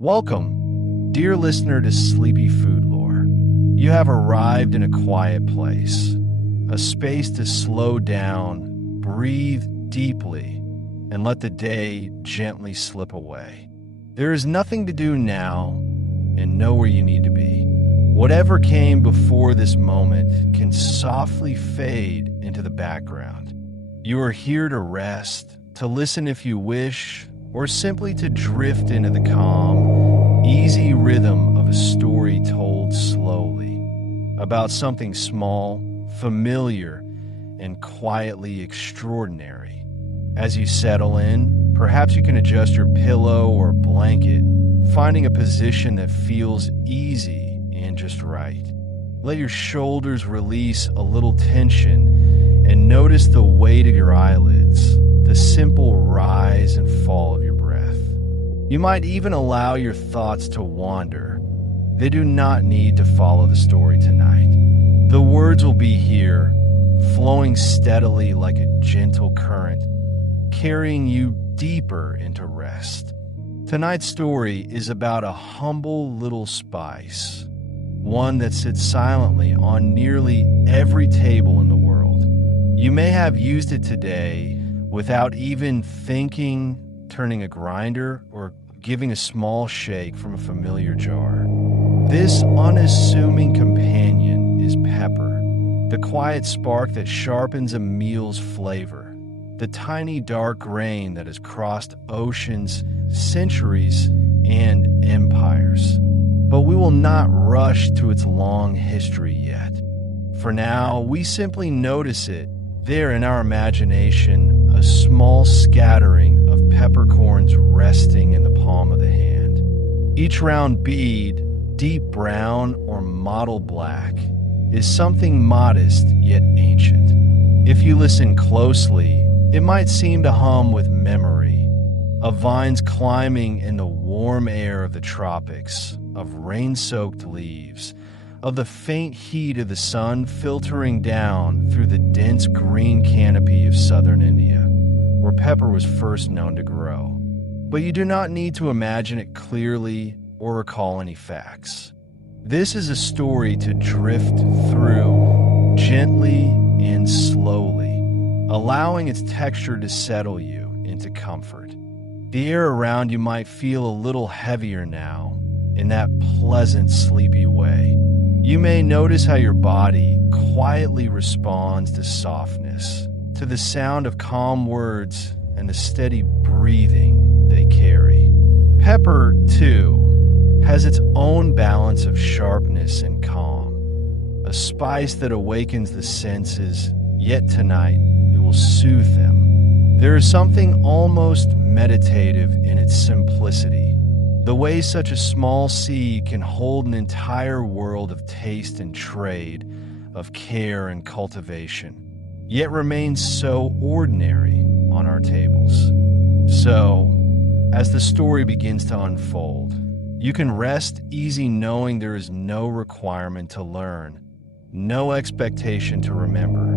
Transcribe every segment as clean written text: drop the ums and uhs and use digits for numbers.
Welcome, dear listener to Sleepy Food Lore. You have arrived in a quiet place, a space to slow down, breathe deeply, and let the day gently slip away. There is nothing to do now and know where you need to be. Whatever came before this moment can softly fade into the background. You are here to rest, to listen if you wish, or simply to drift into the calm, easy rhythm of a story told slowly about something small, familiar, and quietly extraordinary. As you settle in, perhaps you can adjust your pillow or blanket, finding a position that feels easy and just right. Let your shoulders release a little tension and notice the weight of your eyelids, the simple rise and fall of your breath. You might even allow your thoughts to wander. They do not need to follow the story tonight. The words will be here, flowing steadily like a gentle current, carrying you deeper into rest. Tonight's story is about a humble little spice, one that sits silently on nearly every table in the world. You may have used it today without even thinking, turning a grinder, or giving a small shake from a familiar jar. This unassuming companion is pepper, the quiet spark that sharpens a meal's flavor, the tiny dark grain that has crossed oceans, centuries, and empires. But we will not rush to its long history yet. For now, we simply notice it there in our imagination, a small scattering of peppercorns resting in the palm of the hand. Each round bead, deep brown or mottled black, is something modest yet ancient. If you listen closely, it might seem to hum with memory, of vines climbing in the warm air of the tropics, of rain-soaked leaves, of the faint heat of the sun filtering down through the dense green canopy of southern India, where pepper was first known to grow. But you do not need to imagine it clearly or recall any facts. This is a story to drift through gently and slowly, allowing its texture to settle you into comfort. The air around you might feel a little heavier now, in that pleasant, sleepy way. You may notice how your body quietly responds to softness, to the sound of calm words and the steady breathing they carry. Pepper, too, has its own balance of sharpness and calm, a spice that awakens the senses, yet tonight it will soothe them. There is something almost meditative in its simplicity. The way such a small seed can hold an entire world of taste and trade, of care and cultivation, yet remains so ordinary on our tables. So, as the story begins to unfold, you can rest easy knowing there is no requirement to learn, no expectation to remember.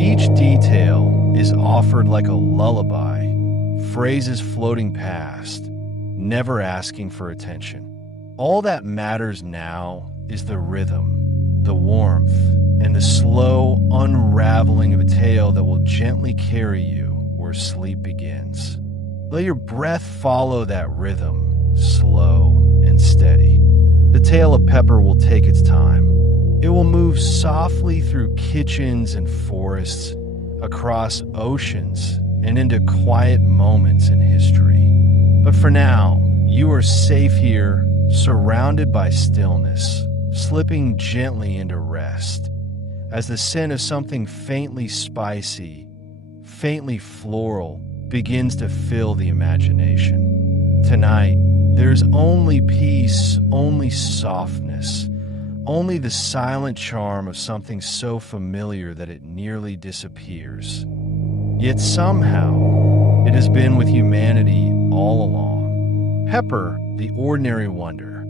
Each detail is offered like a lullaby, phrases floating past, never asking for attention. All that matters now is the rhythm, the warmth, and the slow unraveling of a tale that will gently carry you where sleep begins. Let your breath follow that rhythm, slow and steady. The tale of pepper will take its time. It will move softly through kitchens and forests, across oceans, and into quiet moments in history. But for now, you are safe here, surrounded by stillness, slipping gently into rest, as the scent of something faintly spicy, faintly floral, begins to fill the imagination. Tonight, there's only peace, only softness, only the silent charm of something so familiar that it nearly disappears. Yet somehow, it has been with humanity all along. Pepper, the ordinary wonder,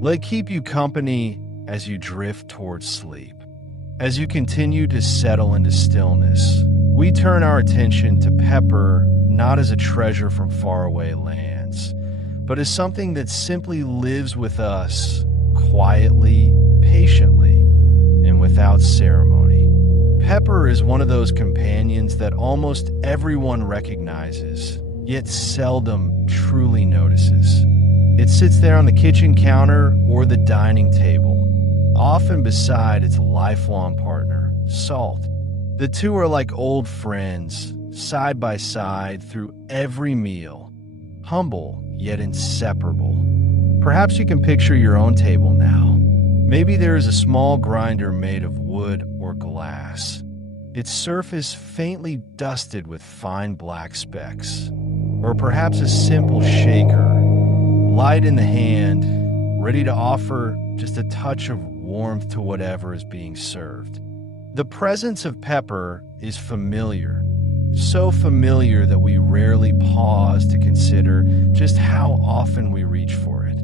let it keep you company as you drift towards sleep. As you continue to settle into stillness, we turn our attention to pepper not as a treasure from faraway lands, but as something that simply lives with us quietly, patiently, and without ceremony. Pepper is one of those companions that almost everyone recognizes, yet seldom truly notices. It sits there on the kitchen counter or the dining table, often beside its lifelong partner, salt. The two are like old friends, side by side through every meal, humble yet inseparable. Perhaps you can picture your own table now. Maybe there is a small grinder made of wood or glass, its surface faintly dusted with fine black specks. Or perhaps a simple shaker, light in the hand, ready to offer just a touch of warmth to whatever is being served. The presence of pepper is familiar, so familiar that we rarely pause to consider just how often we reach for it.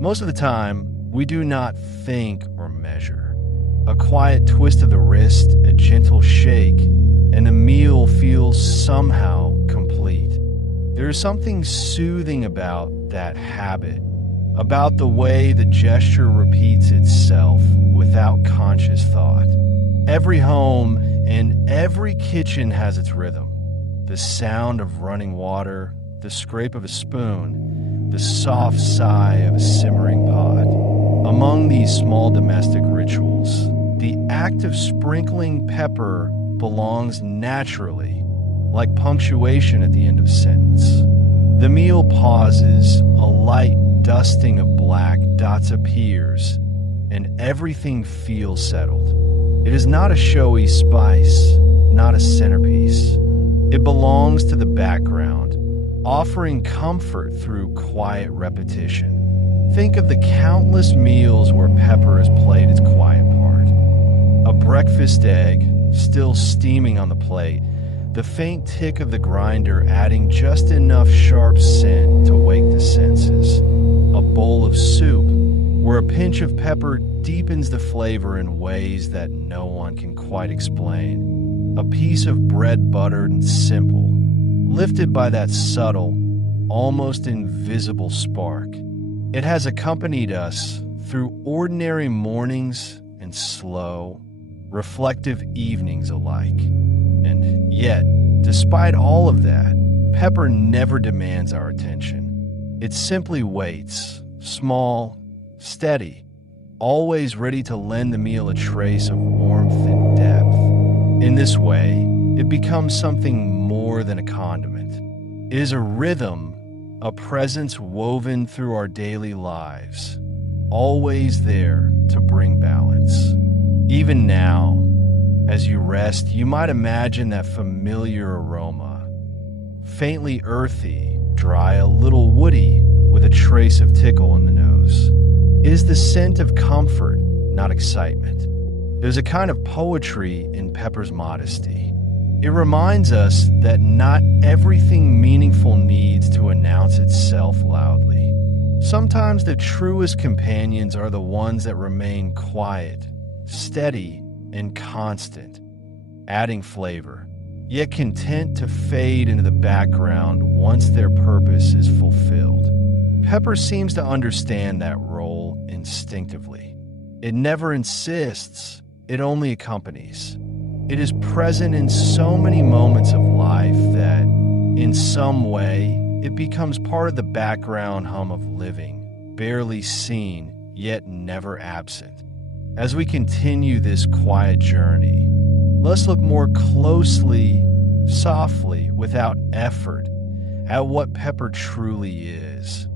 Most of the time, we do not think or measure. A quiet twist of the wrist, a gentle shake, and the meal feels somehow complete. There is something soothing about that habit, about the way the gesture repeats itself without conscious thought. Every home and every kitchen has its rhythm. The sound of running water, the scrape of a spoon, the soft sigh of a simmering pot. Among these small domestic rituals, the act of sprinkling pepper belongs naturally, like punctuation at the end of a sentence. The meal pauses, a light dusting of black dots appears, and everything feels settled. It is not a showy spice, not a centerpiece. It belongs to the background, offering comfort through quiet repetition. Think of the countless meals where pepper has played its quiet part. A breakfast egg, still steaming on the plate, the faint tick of the grinder adding just enough sharp scent to wake the senses. A bowl of soup, where a pinch of pepper deepens the flavor in ways that no one can quite explain. A piece of bread buttered and simple, lifted by that subtle, almost invisible spark. It has accompanied us through ordinary mornings and slow, reflective evenings alike. And yet, despite all of that, pepper never demands our attention. It simply waits, small, steady, always ready to lend the meal a trace of warmth and depth. In this way, it becomes something more than a condiment. It is a rhythm, a presence woven through our daily lives, always there to bring balance. Even now, as you rest, you might imagine that familiar aroma, faintly earthy, dry, a little woody, with a trace of tickle in the nose. It is the scent of comfort, not excitement. There's a kind of poetry in pepper's modesty. It reminds us that not everything meaningful needs to announce itself loudly. Sometimes the truest companions are the ones that remain quiet, steady, and constant, adding flavor, yet content to fade into the background once their purpose is fulfilled. Pepper seems to understand that role instinctively. It never insists, it only accompanies. It is present in so many moments of life that, in some way, it becomes part of the background hum of living, barely seen, yet never absent. As we continue this quiet journey, let's look more closely, softly, without effort, at what pepper truly is.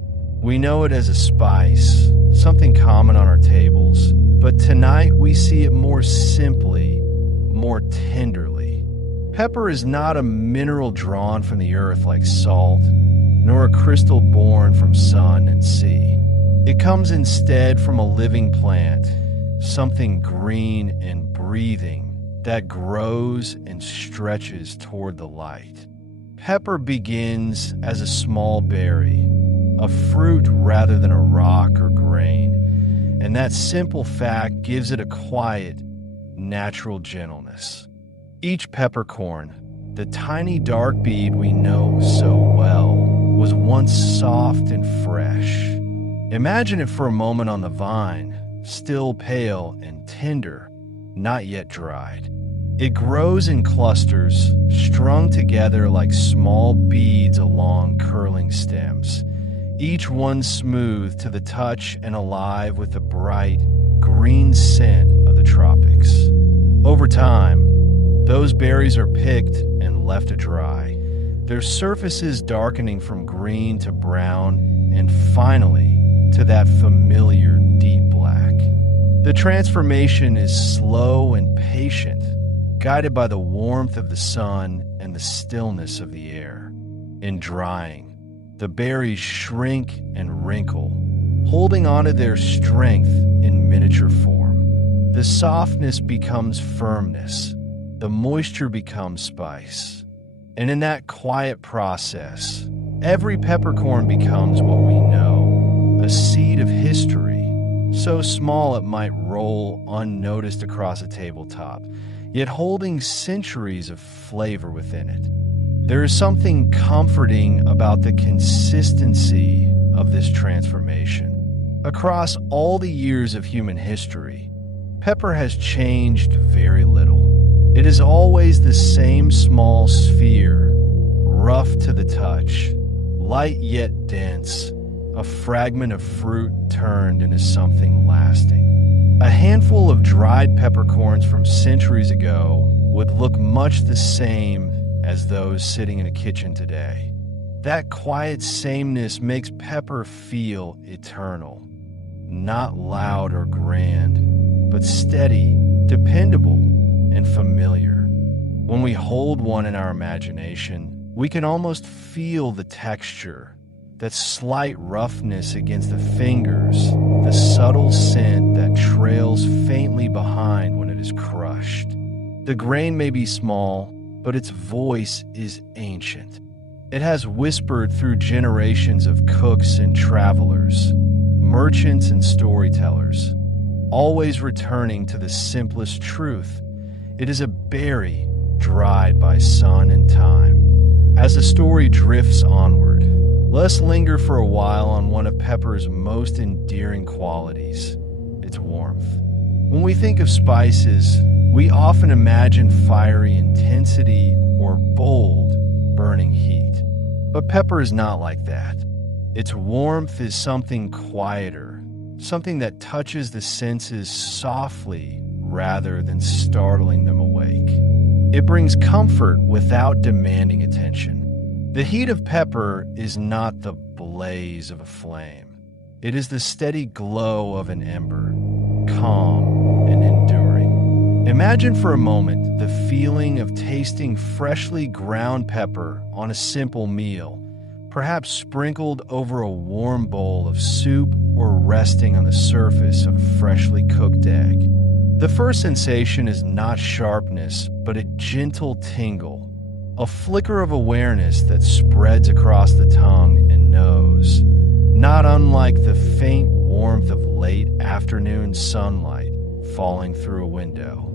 We know it as a spice, something common on our tables, but tonight we see it more simply, more tenderly. Pepper is not a mineral drawn from the earth like salt, nor a crystal born from sun and sea. It comes instead from a living plant, something green and breathing that grows and stretches toward the light. Pepper begins as a small berry, a fruit rather than a rock or grain, and that simple fact gives it a quiet, natural gentleness. Each peppercorn, the tiny dark bead we know so well, was once soft and fresh. Imagine it for a moment on the vine, still pale and tender, not yet dried. It grows in clusters, strung together like small beads along curling stems, each one smooth to the touch and alive with the bright, green scent of the tropics. Over time, those berries are picked and left to dry, their surfaces darkening from green to brown and finally to that familiar deep black. The transformation is slow and patient, guided by the warmth of the sun and the stillness of the air. In drying, the berries shrink and wrinkle, holding onto their strength in miniature form. The softness becomes firmness, the moisture becomes spice. And in that quiet process, every peppercorn becomes what we know, a seed of history, so small it might roll unnoticed across a tabletop, yet holding centuries of flavor within it. There is something comforting about the consistency of this transformation. Across all the years of human history, pepper has changed very little. It is always the same small sphere, rough to the touch, light yet dense, a fragment of fruit turned into something lasting. A handful of dried peppercorns from centuries ago would look much the same as those sitting in a kitchen today. That quiet sameness makes pepper feel eternal, not loud or grand, but steady, dependable, and familiar. When we hold one in our imagination, we can almost feel the texture, that slight roughness against the fingers, the subtle scent that trails faintly behind when it is crushed. The grain may be small, but its voice is ancient. It has whispered through generations of cooks and travelers, merchants and storytellers, always returning to the simplest truth. It is a berry dried by sun and time. As the story drifts onward, let's linger for a while on one of pepper's most endearing qualities, its warmth. When we think of spices, we often imagine fiery intensity or bold, burning heat. But pepper is not like that. Its warmth is something quieter, something that touches the senses softly rather than startling them awake. It brings comfort without demanding attention. The heat of pepper is not the blaze of a flame. It is the steady glow of an ember, calm and enduring. Imagine for a moment the feeling of tasting freshly ground pepper on a simple meal, perhaps sprinkled over a warm bowl of soup or resting on the surface of a freshly cooked egg. The first sensation is not sharpness, but a gentle tingle, a flicker of awareness that spreads across the tongue and nose, not unlike the faint warmth of late afternoon sunlight falling through a window.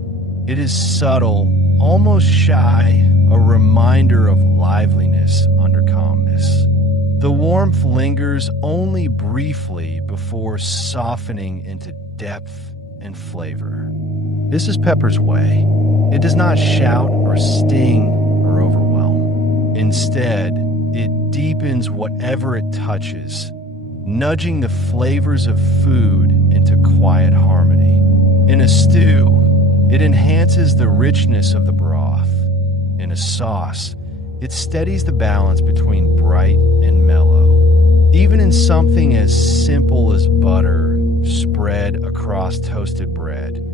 It is subtle, almost shy, a reminder of liveliness under calmness. The warmth lingers only briefly before softening into depth and flavor. This is pepper's way. It does not shout or sting or overwhelm. Instead, it deepens whatever it touches, nudging the flavors of food into quiet harmony. In a stew, it enhances the richness of the broth. In a sauce, it steadies the balance between bright and mellow. Even in something as simple as butter spread across toasted bread,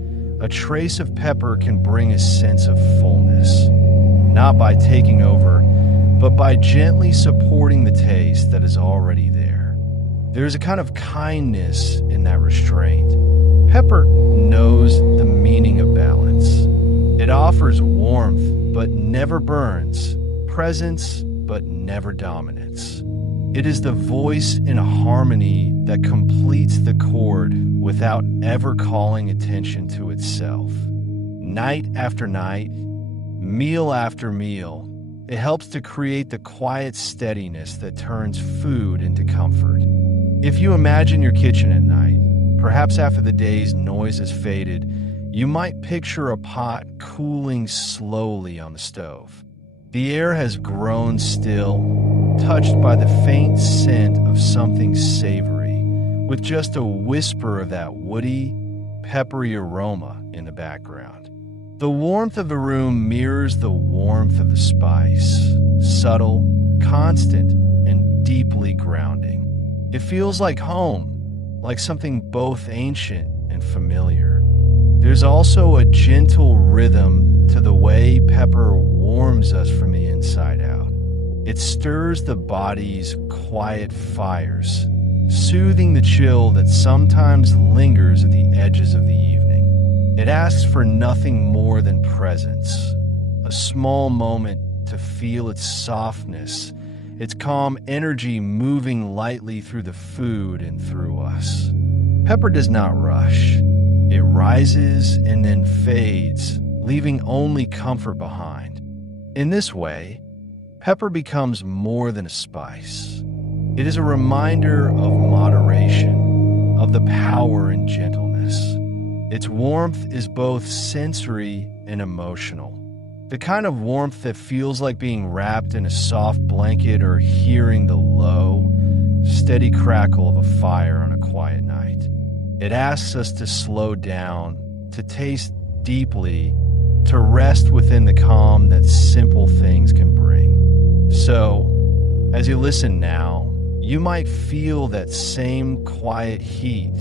a trace of pepper can bring a sense of fullness, not by taking over, but by gently supporting the taste that is already there. There is a kind of kindness in that restraint. Pepper knows the meaning of balance. It offers warmth, but never burns, presence, but never dominance. It is the voice in a harmony that completes the chord without ever calling attention to itself. Night after night, meal after meal, It helps to create the quiet steadiness that turns food into comfort. If you imagine your kitchen at night, perhaps after the day's noise has faded, you might picture a pot cooling slowly on the stove. The air has grown still, touched by the faint scent of something savory, with just a whisper of that woody, peppery aroma in the background. The warmth of the room mirrors the warmth of the spice, subtle, constant, and deeply grounding. It feels like home, like something both ancient and familiar. There's also a gentle rhythm to the way pepper warms us from the inside out. It stirs the body's quiet fires, soothing the chill that sometimes lingers at the edges of the evening. It asks for nothing more than presence, a small moment to feel its softness, its calm energy moving lightly through the food and through us. Pepper does not rush. It rises and then fades, leaving only comfort behind. In this way, pepper becomes more than a spice. It is a reminder of moderation, of the power and gentleness. Its warmth is both sensory and emotional. The kind of warmth that feels like being wrapped in a soft blanket or hearing the low, steady crackle of a fire on a quiet night. It asks us to slow down, to taste deeply, to rest within the calm that simple things can bring. So, as you listen now, you might feel that same quiet heat,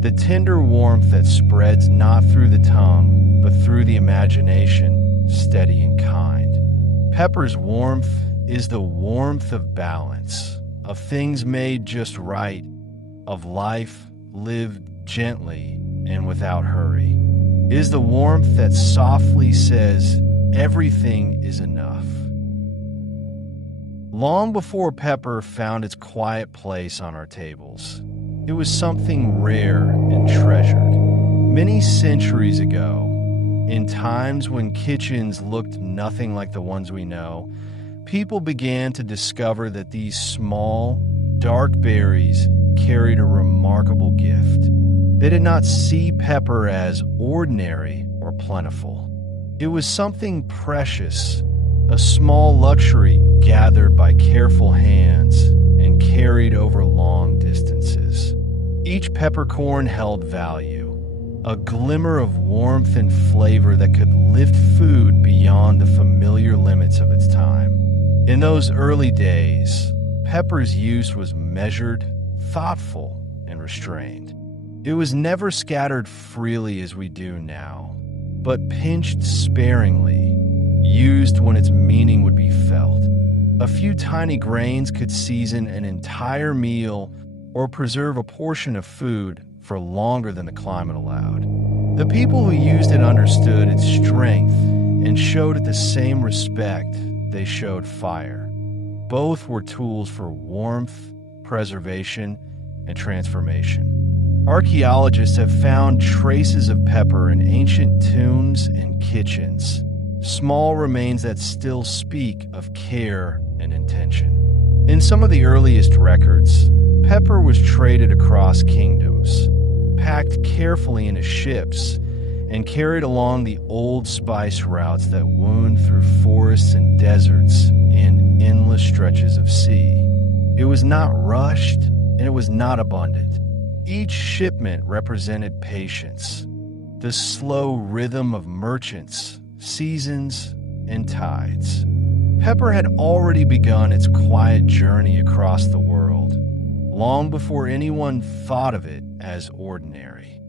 the tender warmth that spreads not through the tongue, but through the imagination, steady and kind. Pepper's warmth is the warmth of balance, of things made just right, of life lived gently and without hurry. It is the warmth that softly says, everything is enough. Long before pepper found its quiet place on our tables, it was something rare and treasured. Many centuries ago, in times when kitchens looked nothing like the ones we know, people began to discover that these small, dark berries carried a remarkable gift. They did not see pepper as ordinary or plentiful. It was something precious, a small luxury gathered by careful hands and carried over long distances. Each peppercorn held value, a glimmer of warmth and flavor that could lift food beyond the familiar limits of its time. In those early days, pepper's use was measured, thoughtful, and restrained. It was never scattered freely as we do now, but pinched sparingly, used when its meaning would be felt. A few tiny grains could season an entire meal or preserve a portion of food for longer than the climate allowed. The people who used it understood its strength and showed it the same respect they showed fire. Both were tools for warmth, preservation, and transformation. Archaeologists have found traces of pepper in ancient tombs and kitchens, small remains that still speak of care and intention. In some of the earliest records, pepper was traded across kingdoms, packed carefully into ships, and carried along the old spice routes that wound through forests and deserts and endless stretches of sea. It was not rushed, and it was not abundant. Each shipment represented patience, the slow rhythm of merchants, seasons, and tides. Pepper had already begun its quiet journey across the world, long before anyone thought of it as ordinary.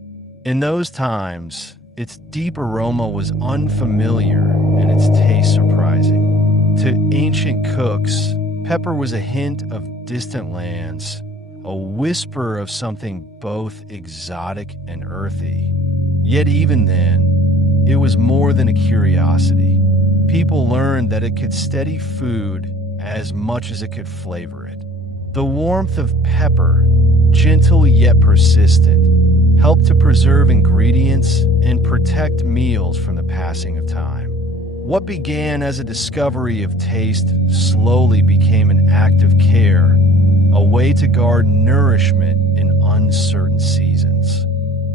In those times, its deep aroma was unfamiliar and its taste surprising. To ancient cooks, pepper was a hint of distant lands, a whisper of something both exotic and earthy. Yet even then, it was more than a curiosity. People learned that it could steady food as much as it could flavor it. The warmth of pepper, gentle yet persistent, helped to preserve ingredients and protect meals from the passing of time. What began as a discovery of taste slowly became an act of care, a way to guard nourishment in uncertain seasons.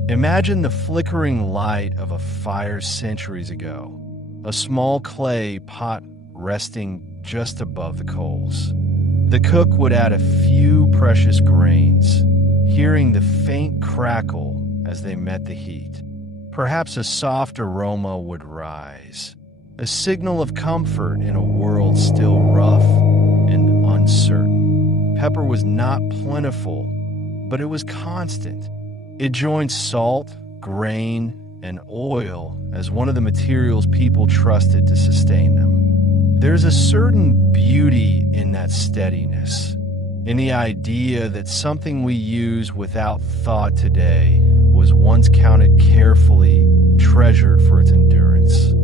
Imagine the flickering light of a fire centuries ago, a small clay pot resting just above the coals. The cook would add a few precious grains, hearing the faint crackle as they met the heat. Perhaps a soft aroma would rise, a signal of comfort in a world still rough and uncertain. Pepper was not plentiful, but it was constant. It joined salt, grain, and oil as one of the materials people trusted to sustain them. There's a certain beauty in that steadiness, in the idea that something we use without thought today was once counted carefully, treasured for its endurance.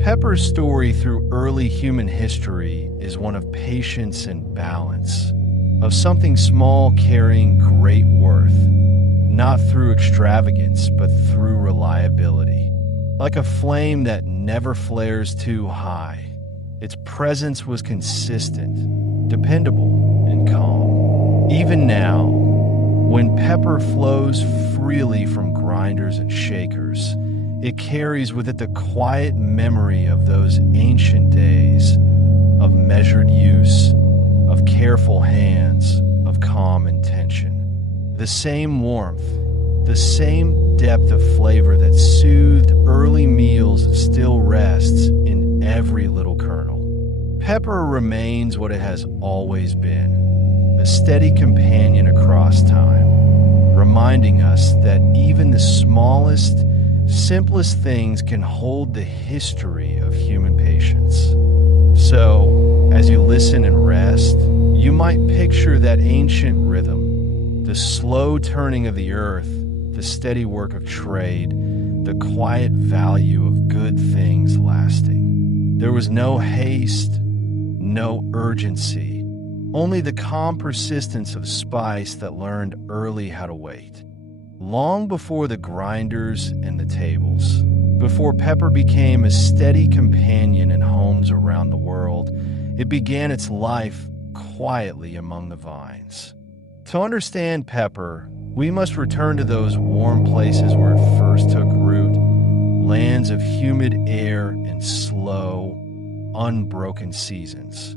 Pepper's story through early human history is one of patience and balance, of something small carrying great worth, not through extravagance, but through reliability. Like a flame that never flares too high, its presence was consistent, dependable, and calm. Even now, when pepper flows freely from grinders and shakers, it carries with it the quiet memory of those ancient days, of measured use, of careful hands, of calm intention. The same warmth, the same depth of flavor that soothed early meals still rests in every little kernel. Pepper remains what it has always been, a steady companion across time, reminding us that even the smallest, simplest things can hold the history of human patience. So, as you listen and rest, you might picture that ancient rhythm, the slow turning of the earth, the steady work of trade, the quiet value of good things lasting. There was no haste, no urgency, only the calm persistence of spice that learned early how to wait. Long before the grinders and the tables, before pepper became a steady companion in homes around the world, it began its life quietly among the vines. To understand pepper, we must return to those warm places where it first took root, lands of humid air and slow, unbroken seasons.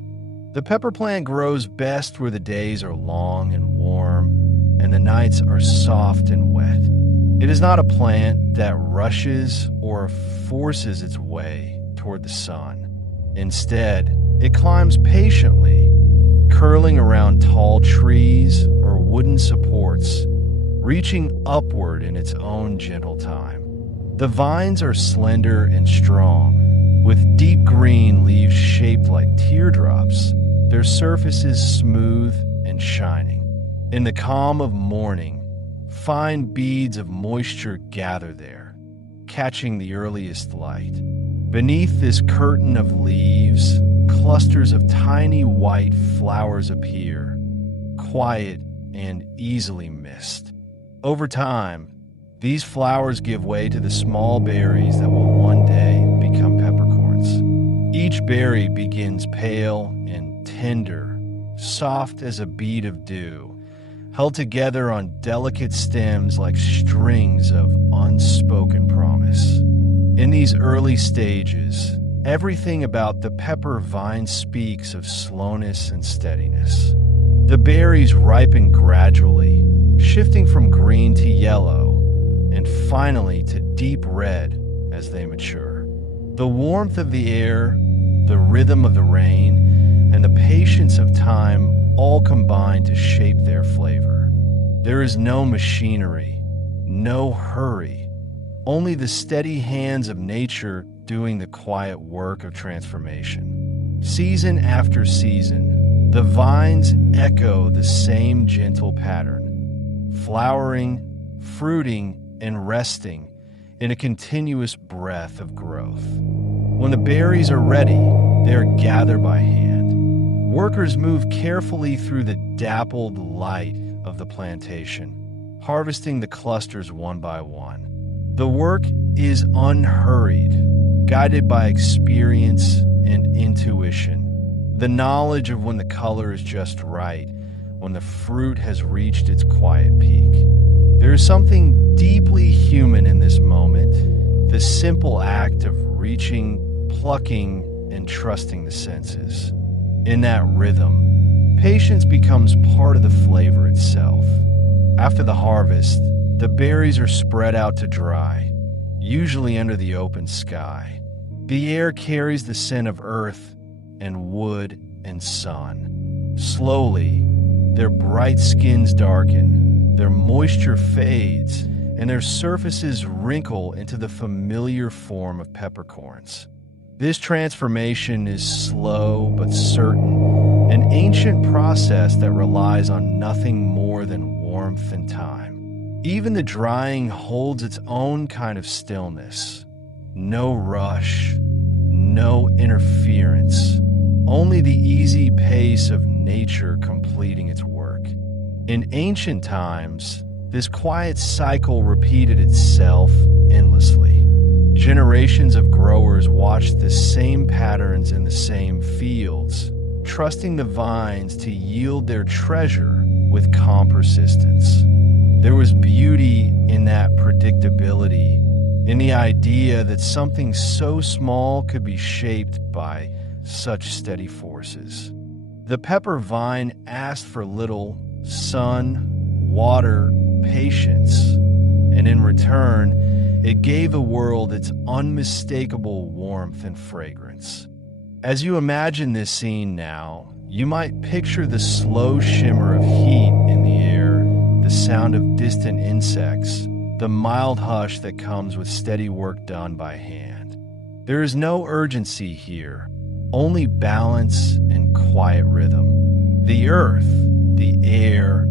The pepper plant grows best where the days are long and warm, and the nights are soft and wet. It is not a plant that rushes or forces its way toward the sun. Instead, it climbs patiently, curling around tall trees or wooden supports, reaching upward in its own gentle time. The vines are slender and strong, with deep green leaves shaped like teardrops, their surfaces smooth and shining. In the calm of morning, fine beads of moisture gather there, catching the earliest light. Beneath this curtain of leaves, clusters of tiny white flowers appear, quiet and easily missed. Over time, these flowers give way to the small berries that will one day become peppercorns. Each berry begins pale and tender, soft as a bead of dew, held together on delicate stems like strings of unspoken promise. In these early stages, everything about the pepper vine speaks of slowness and steadiness. The berries ripen gradually, shifting from green to yellow, and finally to deep red as they mature. The warmth of the air, the rhythm of the rain, and the patience of time all combine to shape their flavor. There is no machinery, no hurry, only the steady hands of nature doing the quiet work of transformation. Season after season, the vines echo the same gentle pattern, flowering, fruiting, and resting in a continuous breath of growth. When the berries are ready, they are gathered by hand. Workers move carefully through the dappled light of the plantation, harvesting the clusters one by one. The work is unhurried, guided by experience and intuition. The knowledge of when the color is just right, when the fruit has reached its quiet peak. There is something deeply human in this moment, the simple act of reaching, plucking, and trusting the senses. In that rhythm, patience becomes part of the flavor itself. After the harvest, the berries are spread out to dry, usually under the open sky. The air carries the scent of earth and wood and sun. Slowly, their bright skins darken, their moisture fades, and their surfaces wrinkle into the familiar form of peppercorns. This transformation is slow but certain, an ancient process that relies on nothing more than warmth and time. Even the drying holds its own kind of stillness. No rush, no interference, only the easy pace of nature completing its work. In ancient times, this quiet cycle repeated itself endlessly. Generations of growers watched the same patterns in the same fields, trusting the vines to yield their treasure with calm persistence. There was beauty in that predictability, in the idea that something so small could be shaped by such steady forces. The pepper vine asked for little: sun, water, patience, and in return, it gave the world its unmistakable warmth and fragrance. As you imagine this scene now, you might picture the slow shimmer of heat in the air, the sound of distant insects, the mild hush that comes with steady work done by hand. There is no urgency here, only balance and quiet rhythm. The earth, the air,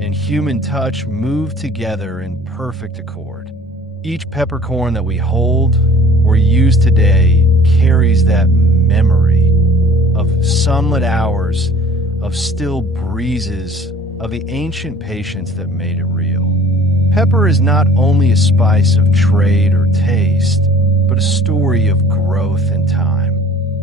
and human touch move together in perfect accord. Each peppercorn that we hold or use today carries that memory of sunlit hours, of still breezes, of the ancient patience that made it real. Pepper is not only a spice of trade or taste, but a story of growth and time.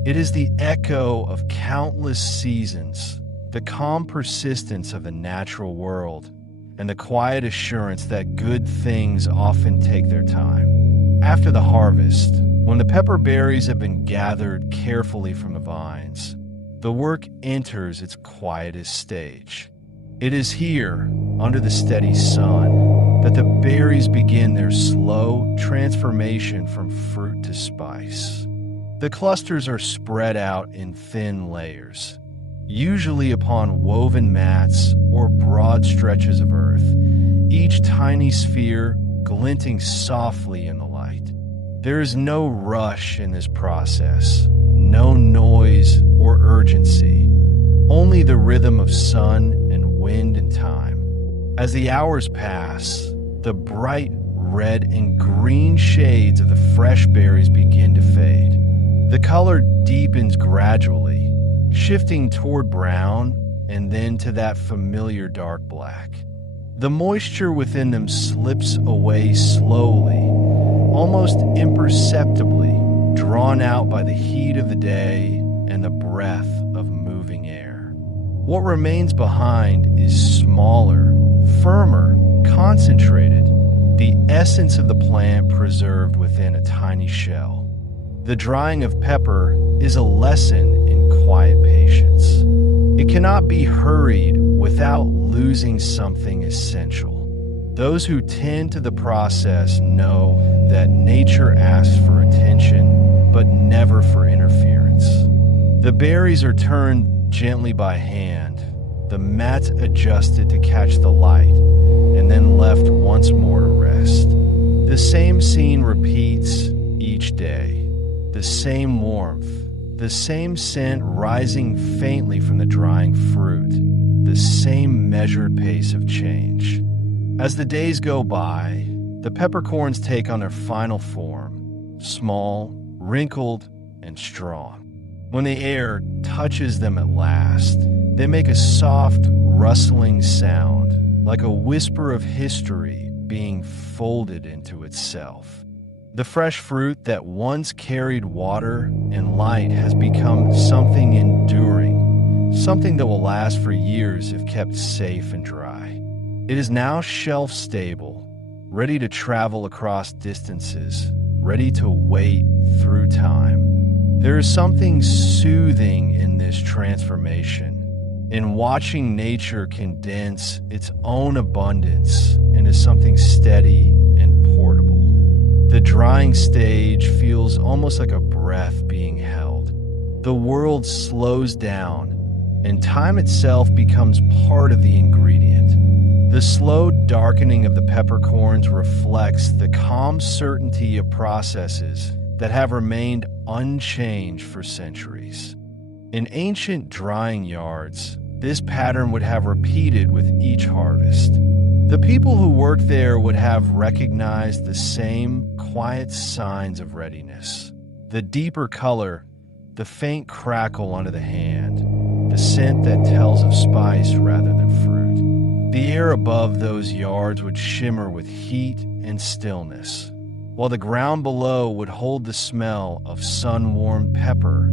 It is the echo of countless seasons, the calm persistence of the natural world, and the quiet assurance that good things often take their time. After the harvest, when the pepper berries have been gathered carefully from the vines, the work enters its quietest stage. It is here, under the steady sun, that the berries begin their slow transformation from fruit to spice. The clusters are spread out in thin layers, usually upon woven mats or broad stretches of earth, each tiny sphere glinting softly in the light. There is no rush in this process, no noise or urgency, only the rhythm of sun and wind and time. As the hours pass, the bright red and green shades of the fresh berries begin to fade. The color deepens gradually, shifting toward brown and then to that familiar dark black. The moisture within them slips away slowly, almost imperceptibly, drawn out by the heat of the day and the breath of moving air. What remains behind is smaller, firmer, concentrated, the essence of the plant preserved within a tiny shell. The drying of pepper is a lesson in quiet patience. It cannot be hurried without losing something essential. Those who tend to the process know that nature asks for attention, but never for interference. The berries are turned gently by hand, the mats adjusted to catch the light, and then left once more to rest. The same scene repeats each day. The same warmth, the same scent rising faintly from the drying fruit, the same measured pace of change. As the days go by, the peppercorns take on their final form, small, wrinkled, and strong. When the air touches them at last, they make a soft, rustling sound, like a whisper of history being folded into itself. The fresh fruit that once carried water and light has become something enduring, something that will last for years if kept safe and dry. It is now shelf-stable, ready to travel across distances, ready to wait through time. There is something soothing in this transformation, in watching nature condense its own abundance into something steady and portable. The drying stage feels almost like a breath being held. The world slows down, and time itself becomes part of the ingredient. The slow darkening of the peppercorns reflects the calm certainty of processes that have remained unchanged for centuries. In ancient drying yards, this pattern would have repeated with each harvest. The people who worked there would have recognized the same quiet signs of readiness. The deeper color, the faint crackle under the hand, the scent that tells of spice rather than fruit. The air above those yards would shimmer with heat and stillness, while the ground below would hold the smell of sun-warmed pepper,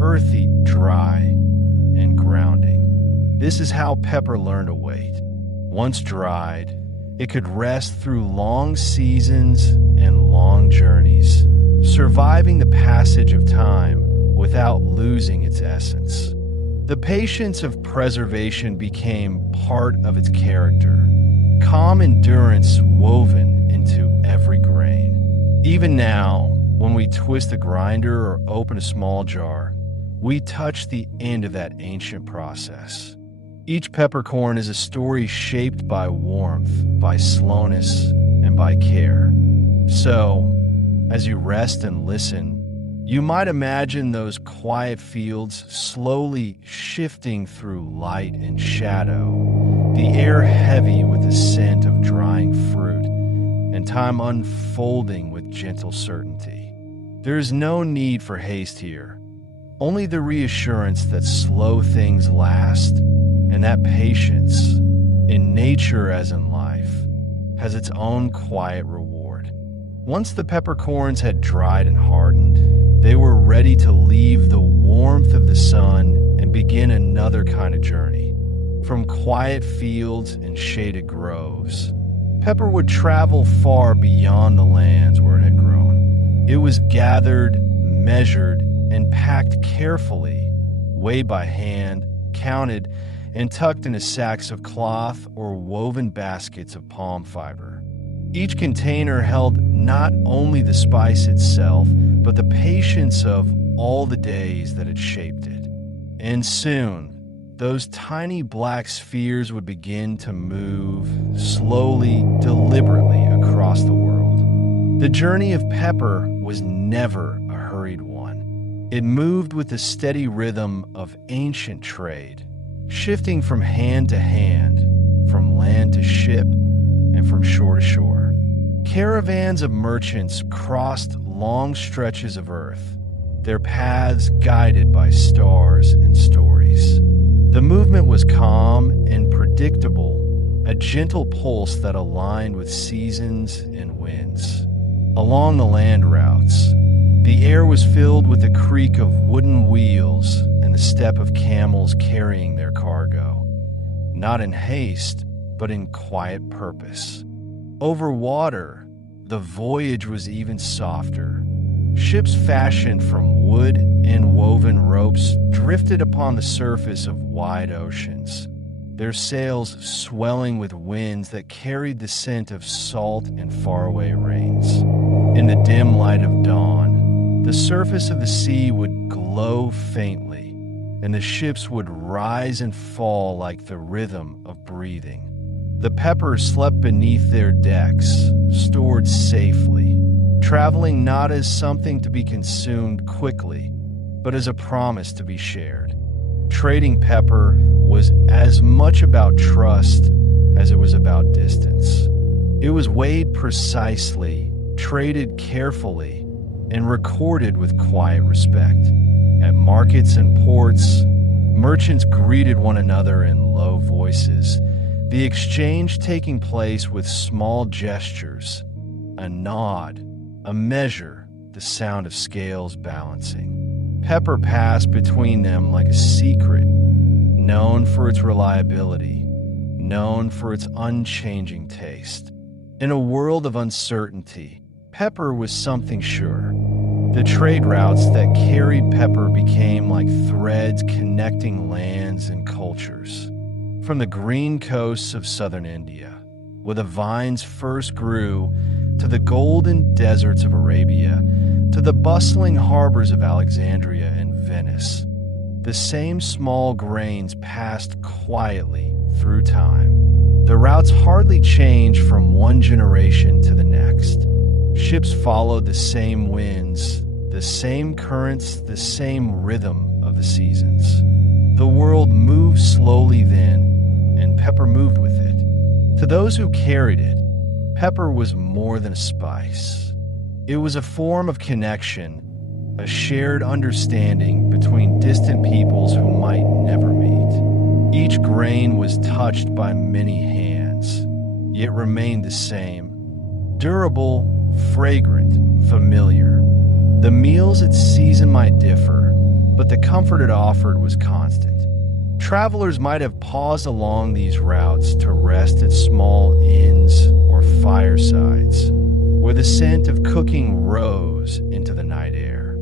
earthy, dry, and grounding. This is how pepper learned to wait. Once dried, it could rest through long seasons and long journeys, surviving the passage of time without losing its essence. The patience of preservation became part of its character, calm endurance woven into every grain. Even now, when we twist a grinder or open a small jar, we touch the end of that ancient process. Each peppercorn is a story shaped by warmth, by slowness, and by care. So, as you rest and listen, you might imagine those quiet fields slowly shifting through light and shadow, the air heavy with the scent of drying fruit, and time unfolding with gentle certainty. There is no need for haste here, only the reassurance that slow things last, and that patience, in nature as in life, has its own quiet reward. Once the peppercorns had dried and hardened, they were ready to leave the warmth of the sun and begin another kind of journey. From quiet fields and shaded groves, pepper would travel far beyond the lands where it had grown. It was gathered, measured, and packed carefully, weighed by hand, counted, and tucked into sacks of cloth or woven baskets of palm fiber. Each container held not only the spice itself, but the patience of all the days that had shaped it. And soon, those tiny black spheres would begin to move slowly, deliberately across the world. The journey of pepper was never a hurried one. It moved with the steady rhythm of ancient trade, shifting from hand to hand, from land to ship, and from shore to shore. Caravans of merchants crossed long stretches of earth, their paths guided by stars and stories. The movement was calm and predictable, a gentle pulse that aligned with seasons and winds. Along the land routes, the air was filled with the creak of wooden wheels and the step of camels carrying their cargo, not in haste, but in quiet purpose. Over water, the voyage was even softer. Ships fashioned from wood and woven ropes drifted upon the surface of wide oceans, their sails swelling with winds that carried the scent of salt and faraway rains. In the dim light of dawn, the surface of the sea would glow faintly, and the ships would rise and fall like the rhythm of breathing. The pepper slept beneath their decks, stored safely, traveling not as something to be consumed quickly, but as a promise to be shared. Trading pepper was as much about trust as it was about distance. It was weighed precisely, traded carefully, and recorded with quiet respect. At markets and ports, merchants greeted one another in low voices, the exchange taking place with small gestures, a nod, a measure, the sound of scales balancing. Pepper passed between them like a secret, known for its reliability, known for its unchanging taste. In a world of uncertainty, pepper was something sure. The trade routes that carried pepper became like threads connecting lands and cultures. From the green coasts of southern India, where the vines first grew, to the golden deserts of Arabia, to the bustling harbors of Alexandria and Venice, the same small grains passed quietly through time. The routes hardly changed from one generation to the next. Ships followed the same winds, the same currents, the same rhythm of the seasons. The world moved slowly then, and pepper moved with it. To those who carried it, pepper was more than a spice. It was a form of connection, a shared understanding between distant peoples who might never meet. Each grain was touched by many hands, yet remained the same. Durable, fragrant, familiar. The meals its season might differ, but the comfort it offered was constant. Travelers might have paused along these routes to rest at small inns or firesides, where the scent of cooking rose into the night air.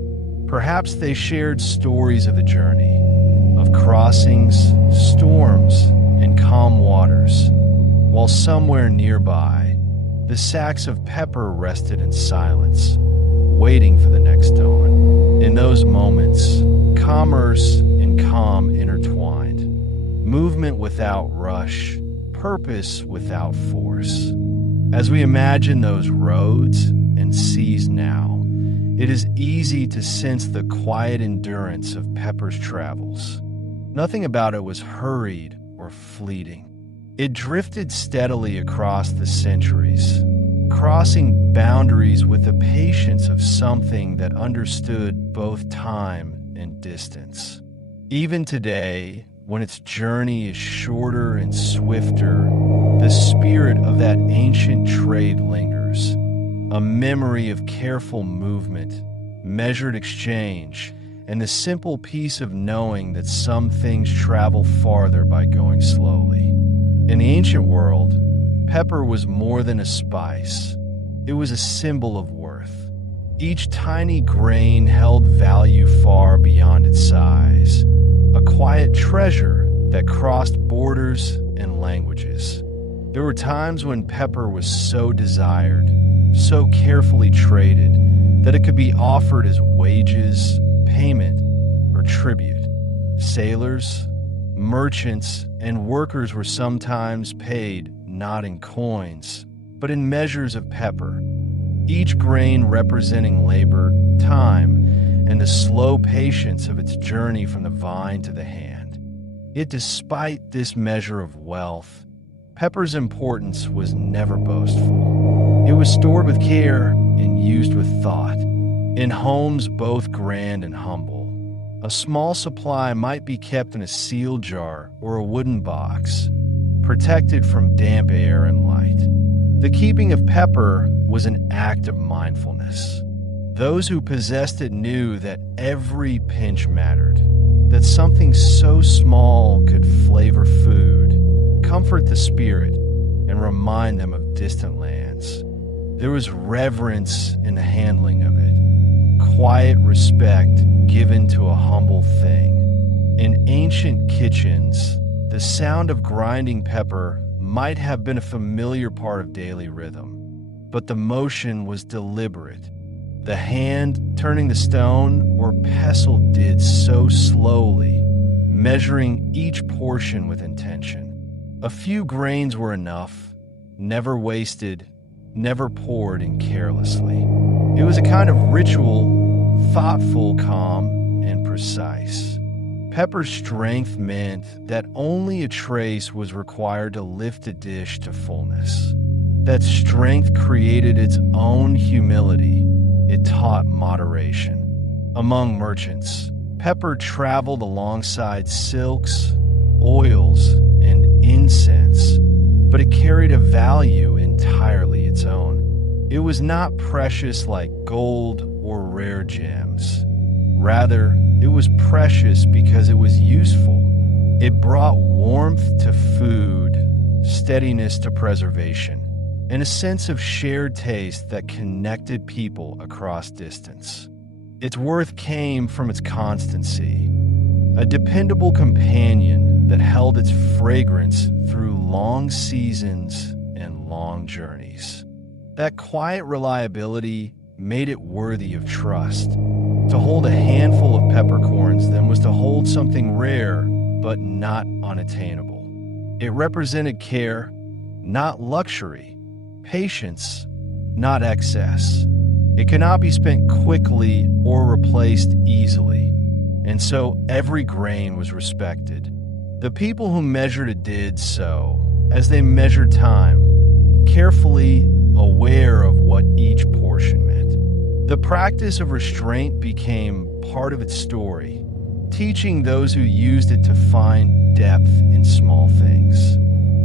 Perhaps they shared stories of the journey, of crossings, storms, and calm waters, while somewhere nearby, the sacks of pepper rested in silence, waiting for the next dawn. In those moments, commerce and calm intertwined, movement without rush, purpose without force. As we imagine those roads and seas now, it is easy to sense the quiet endurance of Pepper's travels. Nothing about it was hurried or fleeting. It drifted steadily across the centuries, crossing boundaries with the patience of something that understood both time and distance. Even today, when its journey is shorter and swifter, the spirit of that ancient trade lingers, a memory of careful movement, measured exchange, and the simple peace of knowing that some things travel farther by going slowly. In the ancient world, pepper was more than a spice. It was a symbol of worth. Each tiny grain held value far beyond its size, a quiet treasure that crossed borders and languages. There were times when pepper was so desired, so carefully traded, that it could be offered as wages, payment, or tribute. Sailors, merchants, and workers were sometimes paid not in coins, but in measures of pepper, each grain representing labor, time, and the slow patience of its journey from the vine to the hand. Yet despite this measure of wealth, pepper's importance was never boastful. It was stored with care and used with thought, in homes both grand and humble. A small supply might be kept in a sealed jar or a wooden box, protected from damp air and light. The keeping of pepper was an act of mindfulness. Those who possessed it knew that every pinch mattered, that something so small could flavor food, comfort the spirit, and remind them of distant lands. There was reverence in the handling of it, quiet respect given to a humble thing. In ancient kitchens, the sound of grinding pepper might have been a familiar part of daily rhythm, but the motion was deliberate. The hand turning the stone or pestle did so slowly, measuring each portion with intention. A few grains were enough, never wasted, never poured in carelessly. It was a kind of ritual, thoughtful, calm, and precise. Pepper's strength meant that only a trace was required to lift a dish to fullness. That strength created its own humility. It taught moderation. Among merchants, pepper traveled alongside silks, oils, and incense, but it carried a value entirely its own. It was not precious like gold or rare gems. Rather, it was precious because it was useful. It brought warmth to food, steadiness to preservation, and a sense of shared taste that connected people across distance. Its worth came from its constancy, a dependable companion that held its fragrance through long seasons and long journeys. That quiet reliability made it worthy of trust. To hold a handful of peppercorns then was to hold something rare but not unattainable. It represented care, not luxury, patience, not excess. It cannot be spent quickly or replaced easily, and so every grain was respected. The people who measured it did so as they measured time, carefully aware of what each portion meant. The practice of restraint became part of its story, teaching those who used it to find depth in small things.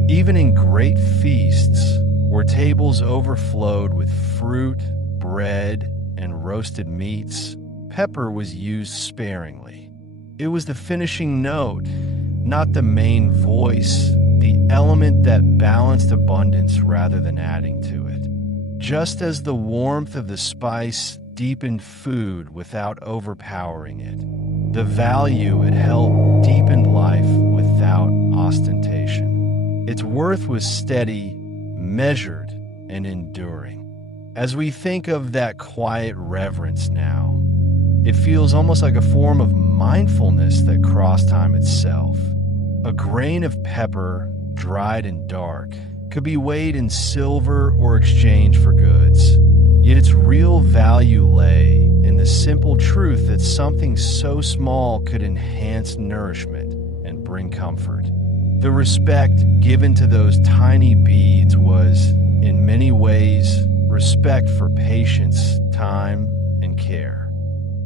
Even in great feasts, where tables overflowed with fruit, bread, and roasted meats, pepper was used sparingly. It was the finishing note, not the main voice, the element that balanced abundance rather than adding to it. Just as the warmth of the spice deepened food without overpowering it, the value it held deepened life without ostentation. Its worth was steady, measured, and enduring. As we think of that quiet reverence now, it feels almost like a form of mindfulness that crossed time itself. A grain of pepper, dried and dark, could be weighed in silver or exchanged for goods. Yet its real value lay in the simple truth that something so small could enhance nourishment and bring comfort. The respect given to those tiny beads was, in many ways, respect for patience, time, and care.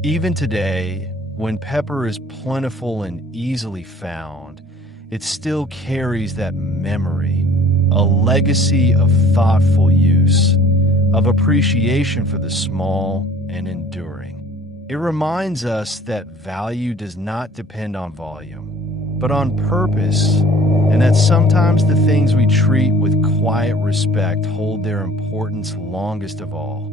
Even today, when pepper is plentiful and easily found, it still carries that memory, a legacy of thoughtful use, of appreciation for the small and enduring. It reminds us that value does not depend on volume, but on purpose, and that sometimes the things we treat with quiet respect hold their importance longest of all.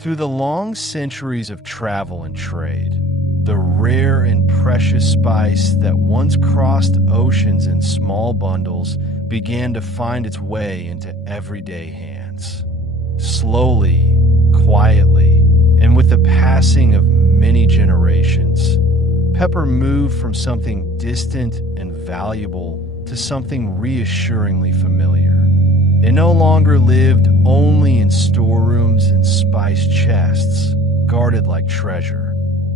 Through the long centuries of travel and trade, the rare and precious spice that once crossed oceans in small bundles began to find its way into everyday hands. Slowly, quietly, and with the passing of many generations, pepper moved from something distant and valuable to something reassuringly familiar. It no longer lived only in storerooms and spice chests, guarded like treasure.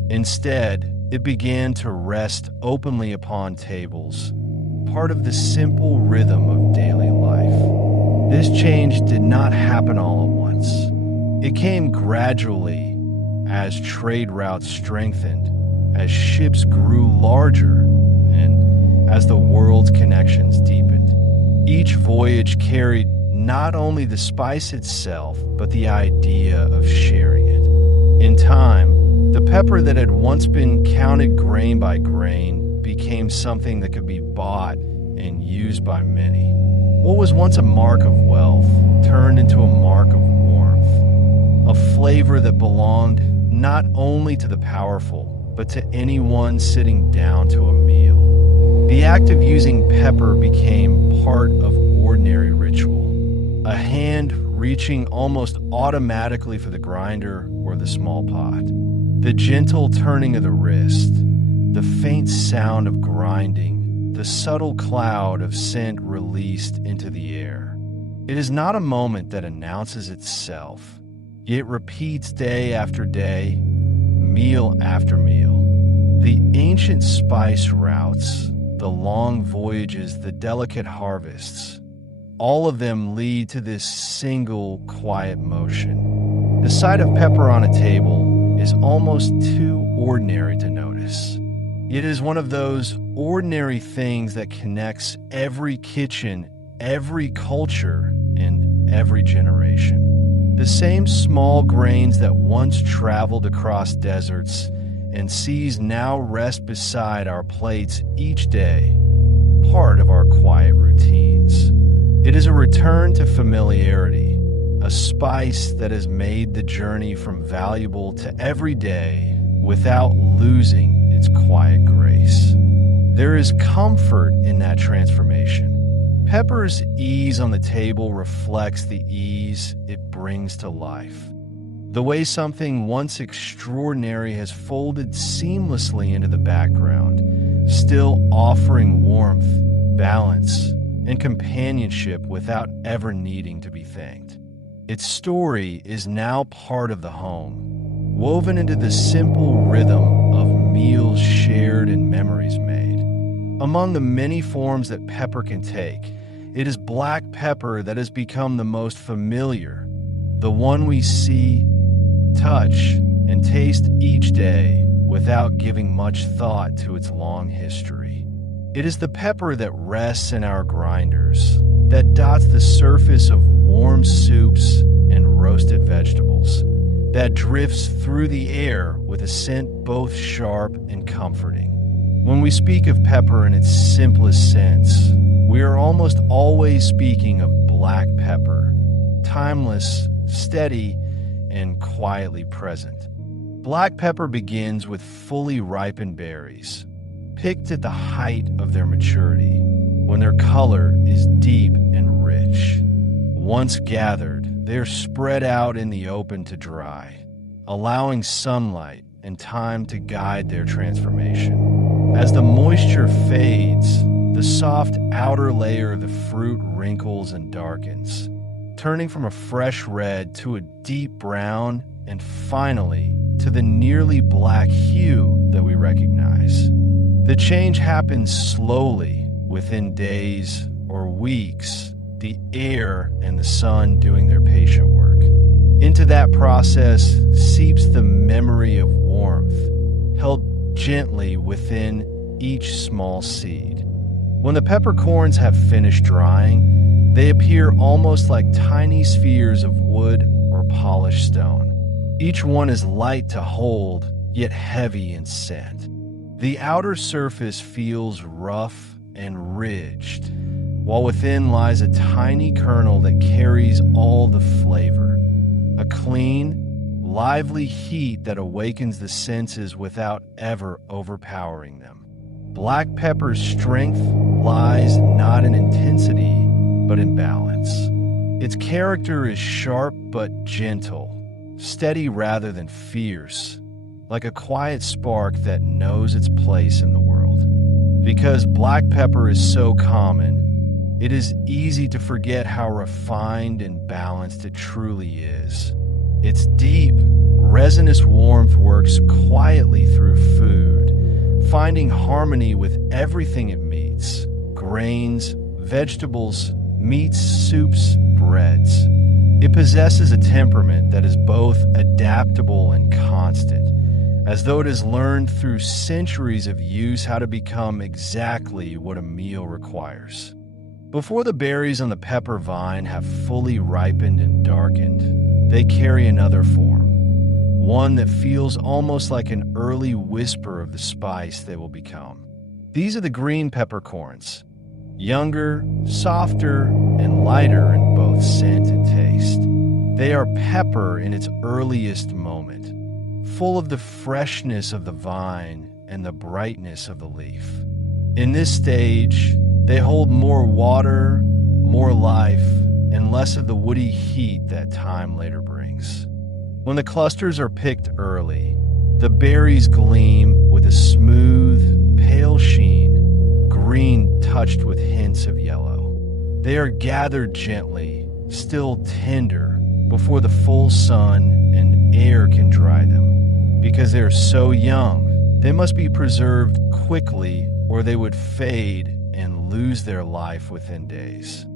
Instead, it began to rest openly upon tables, part of the simple rhythm of daily life. This change did not happen all at once. It came gradually as trade routes strengthened, as ships grew larger, and as the world's connections deepened. Each voyage carried not only the spice itself, but the idea of sharing it. In time, the pepper that had once been counted grain by grain became something that could be bought and used by many. What was once a mark of wealth turned into a mark of warmth, a flavor that belonged not only to the powerful, but to anyone sitting down to a meal. The act of using pepper became part of ordinary ritual, a hand reaching almost automatically for the grinder or the small pot, the gentle turning of the wrist, the faint sound of grinding, the subtle cloud of scent released into the air. It is not a moment that announces itself, yet repeats day after day, meal after meal. The ancient spice routes, the long voyages, the delicate harvests, all of them lead to this single quiet motion. The sight of pepper on a table is almost too ordinary to notice. It is one of those ordinary things that connects every kitchen, every culture, and every generation. The same small grains that once traveled across deserts and seas now rest beside our plates each day, part of our quiet routines. It is a return to familiarity, a spice that has made the journey from valuable to everyday without losing its quiet grace. There is comfort in that transformation. Pepper's ease on the table reflects the ease it brings to life. The way something once extraordinary has folded seamlessly into the background, still offering warmth, balance, and companionship without ever needing to be thanked. Its story is now part of the home, woven into the simple rhythm of meals shared and memories made. Among the many forms that pepper can take, it is black pepper that has become the most familiar, the one we see, touch, and taste each day without giving much thought to its long history. It is the pepper that rests in our grinders, that dots the surface of warm soups and roasted vegetables, that drifts through the air with a scent both sharp and comforting. When we speak of pepper in its simplest sense, we are almost always speaking of black pepper, timeless, steady, and quietly present. Black pepper begins with fully ripened berries, picked at the height of their maturity, when their color is deep and rich. Once gathered, they are spread out in the open to dry, allowing sunlight and time to guide their transformation. As the moisture fades, the soft outer layer of the fruit wrinkles and darkens, turning from a fresh red to a deep brown and finally to the nearly black hue that we recognize. The change happens slowly, within days or weeks, the air and the sun doing their patient work. Into that process seeps the memory of warmth, held gently within each small seed. When the peppercorns have finished drying, they appear almost like tiny spheres of wood or polished stone. Each one is light to hold, yet heavy in scent. The outer surface feels rough and ridged, while within lies a tiny kernel that carries all the flavor. A clean, lively heat that awakens the senses without ever overpowering them. Black pepper's strength lies not in intensity, but in balance. Its character is sharp but gentle, steady rather than fierce, like a quiet spark that knows its place in the world. Because black pepper is so common, it is easy to forget how refined and balanced it truly is. Its deep, resinous warmth works quietly through food, finding harmony with everything it meets: grains, vegetables, meats, soups, breads. It possesses a temperament that is both adaptable and constant, as though it has learned through centuries of use how to become exactly what a meal requires. Before the berries on the pepper vine have fully ripened and darkened, they carry another form, one that feels almost like an early whisper of the spice they will become. These are the green peppercorns, younger, softer, and lighter in both scent and taste. They are pepper in its earliest moment, full of the freshness of the vine and the brightness of the leaf. In this stage, they hold more water, more life, and less of the woody heat that time later brings. When the clusters are picked early, the berries gleam with a smooth, pale sheen, green touched with hints of yellow. They are gathered gently, still tender, before the full sun and air can dry them. Because they are so young, they must be preserved quickly or they would fade and lose their life within days.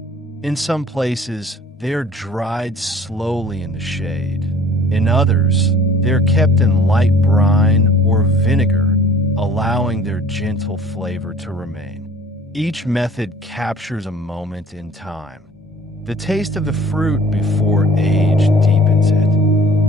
In some places, they are dried slowly in the shade. In others, they are kept in light brine or vinegar, allowing their gentle flavor to remain. Each method captures a moment in time, The taste of the fruit before age deepens it.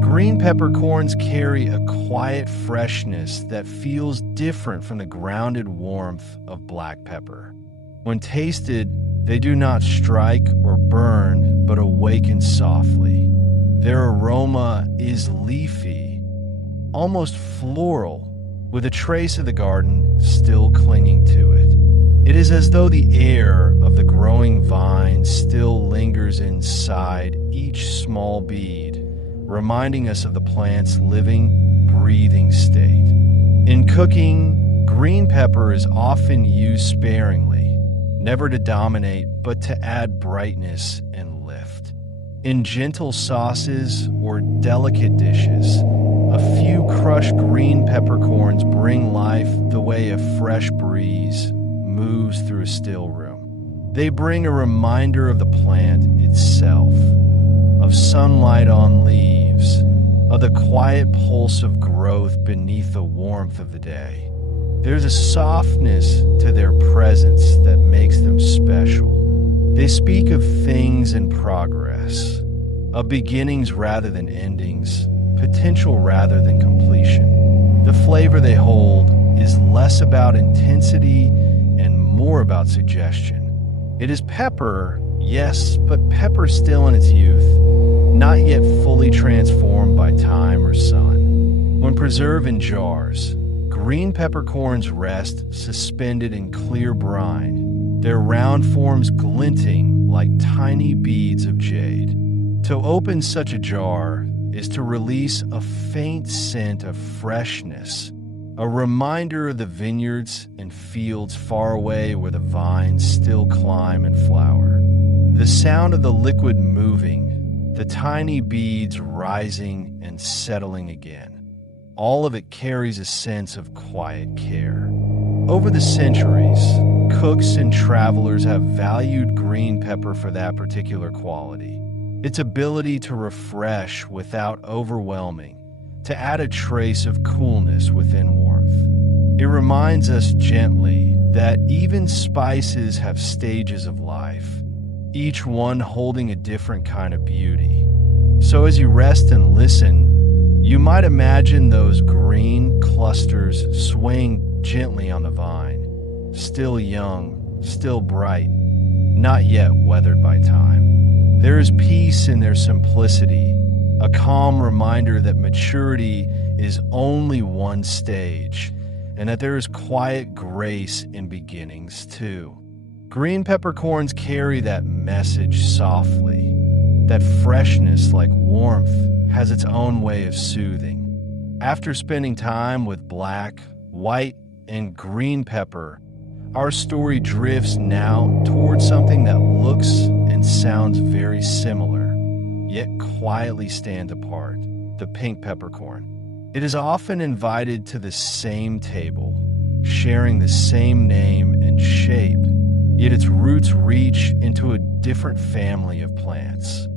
Green peppercorns carry a quiet freshness that feels different from the grounded warmth of black pepper. When tasted, they do not strike or burn, but awaken softly. Their aroma is leafy, almost floral, with a trace of the garden still clinging to it. It is as though the air of the growing vine still lingers inside each small bead, reminding us of the plant's living, breathing state. In cooking, green pepper is often used sparingly, never to dominate, but to add brightness and lift. In gentle sauces or delicate dishes, a few crushed green peppercorns bring life the way a fresh breeze moves through a still room. They bring a reminder of the plant itself, of sunlight on leaves, of the quiet pulse of growth beneath the warmth of the day. There's a softness to their presence that makes them special. They speak of things in progress, of beginnings rather than endings, potential rather than completion. The flavor they hold is less about intensity and more about suggestion. It is pepper, yes, but pepper still in its youth, not yet fully transformed by time or sun. When preserved in jars, green peppercorns rest suspended in clear brine, their round forms glinting like tiny beads of jade. To open such a jar is to release a faint scent of freshness, a reminder of the vineyards and fields far away where the vines still climb and flower. The sound of the liquid moving, the tiny beads rising and settling again. All of it carries a sense of quiet care. Over the centuries, cooks and travelers have valued green pepper for that particular quality. Its ability to refresh without overwhelming, to add a trace of coolness within warmth. It reminds us gently that even spices have stages of life, each one holding a different kind of beauty. So as you rest and listen, you might imagine those green clusters swaying gently on the vine, still young, still bright, not yet weathered by time. There is peace in their simplicity, a calm reminder that maturity is only one stage, and that there is quiet grace in beginnings too. Green peppercorns carry that message softly. That freshness, like warmth, has its own way of soothing. After spending time with black, white, and green pepper, our story drifts now towards something that looks and sounds very similar, yet quietly stands apart: the pink peppercorn. It is often invited to the same table, sharing the same name and shape, yet its roots reach into a different family of plants.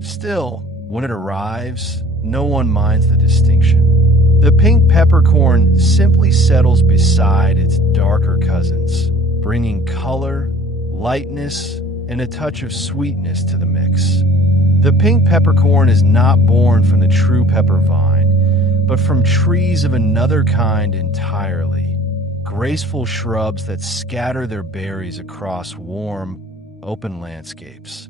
Still, when it arrives, no one minds the distinction. The pink peppercorn simply settles beside its darker cousins, bringing color, lightness, and a touch of sweetness to the mix. The pink peppercorn is not born from the true pepper vine, but from trees of another kind entirely, graceful shrubs that scatter their berries across warm, open landscapes.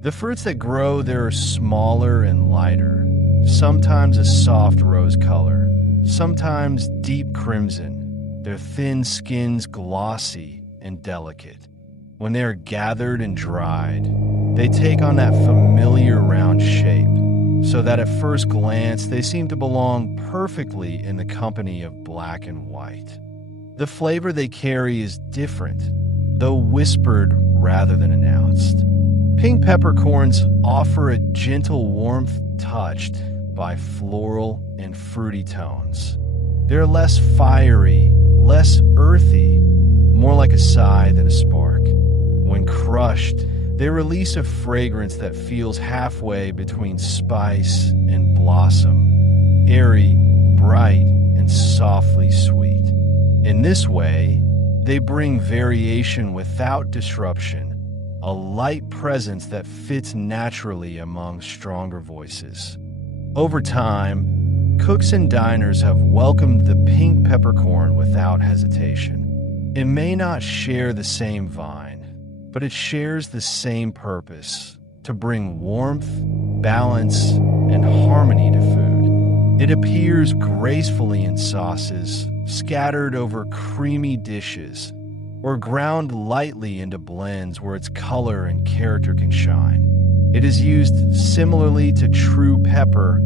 The fruits that grow there are smaller and lighter, sometimes a soft rose color, sometimes deep crimson, their thin skins glossy and delicate. When they are gathered and dried, they take on that familiar round shape, so that at first glance they seem to belong perfectly in the company of black and white. The flavor they carry is different, though whispered rather than announced. Pink peppercorns offer a gentle warmth touched by floral and fruity tones. They're less fiery, less earthy, more like a sigh than a spark. When crushed, they release a fragrance that feels halfway between spice and blossom, airy, bright, and softly sweet. In this way, they bring variation without disruption, a light presence that fits naturally among stronger voices. Over time, cooks and diners have welcomed the pink peppercorn without hesitation. It may not share the same vine, but it shares the same purpose: to bring warmth, balance, and harmony to food. It appears gracefully in sauces, scattered over creamy dishes, or ground lightly into blends where its color and character can shine. It is used similarly to true pepper,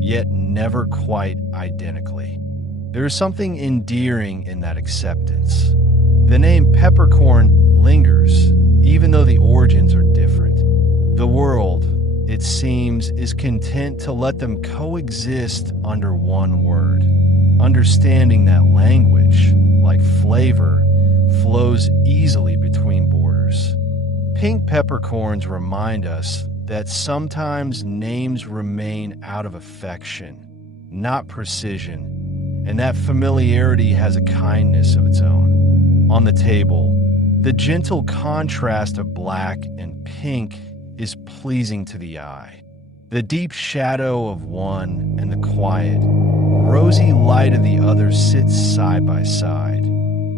yet never quite identically. There is something endearing in that acceptance. The name peppercorn lingers, even though the origins are different. The world, it seems, is content to let them coexist under one word, understanding that language, like flavor, flows easily between borders. Pink peppercorns remind us that sometimes names remain out of affection, not precision, and that familiarity has a kindness of its own. On the table, the gentle contrast of black and pink is pleasing to the eye. The deep shadow of one and the quiet, rosy light of the other sits side by side,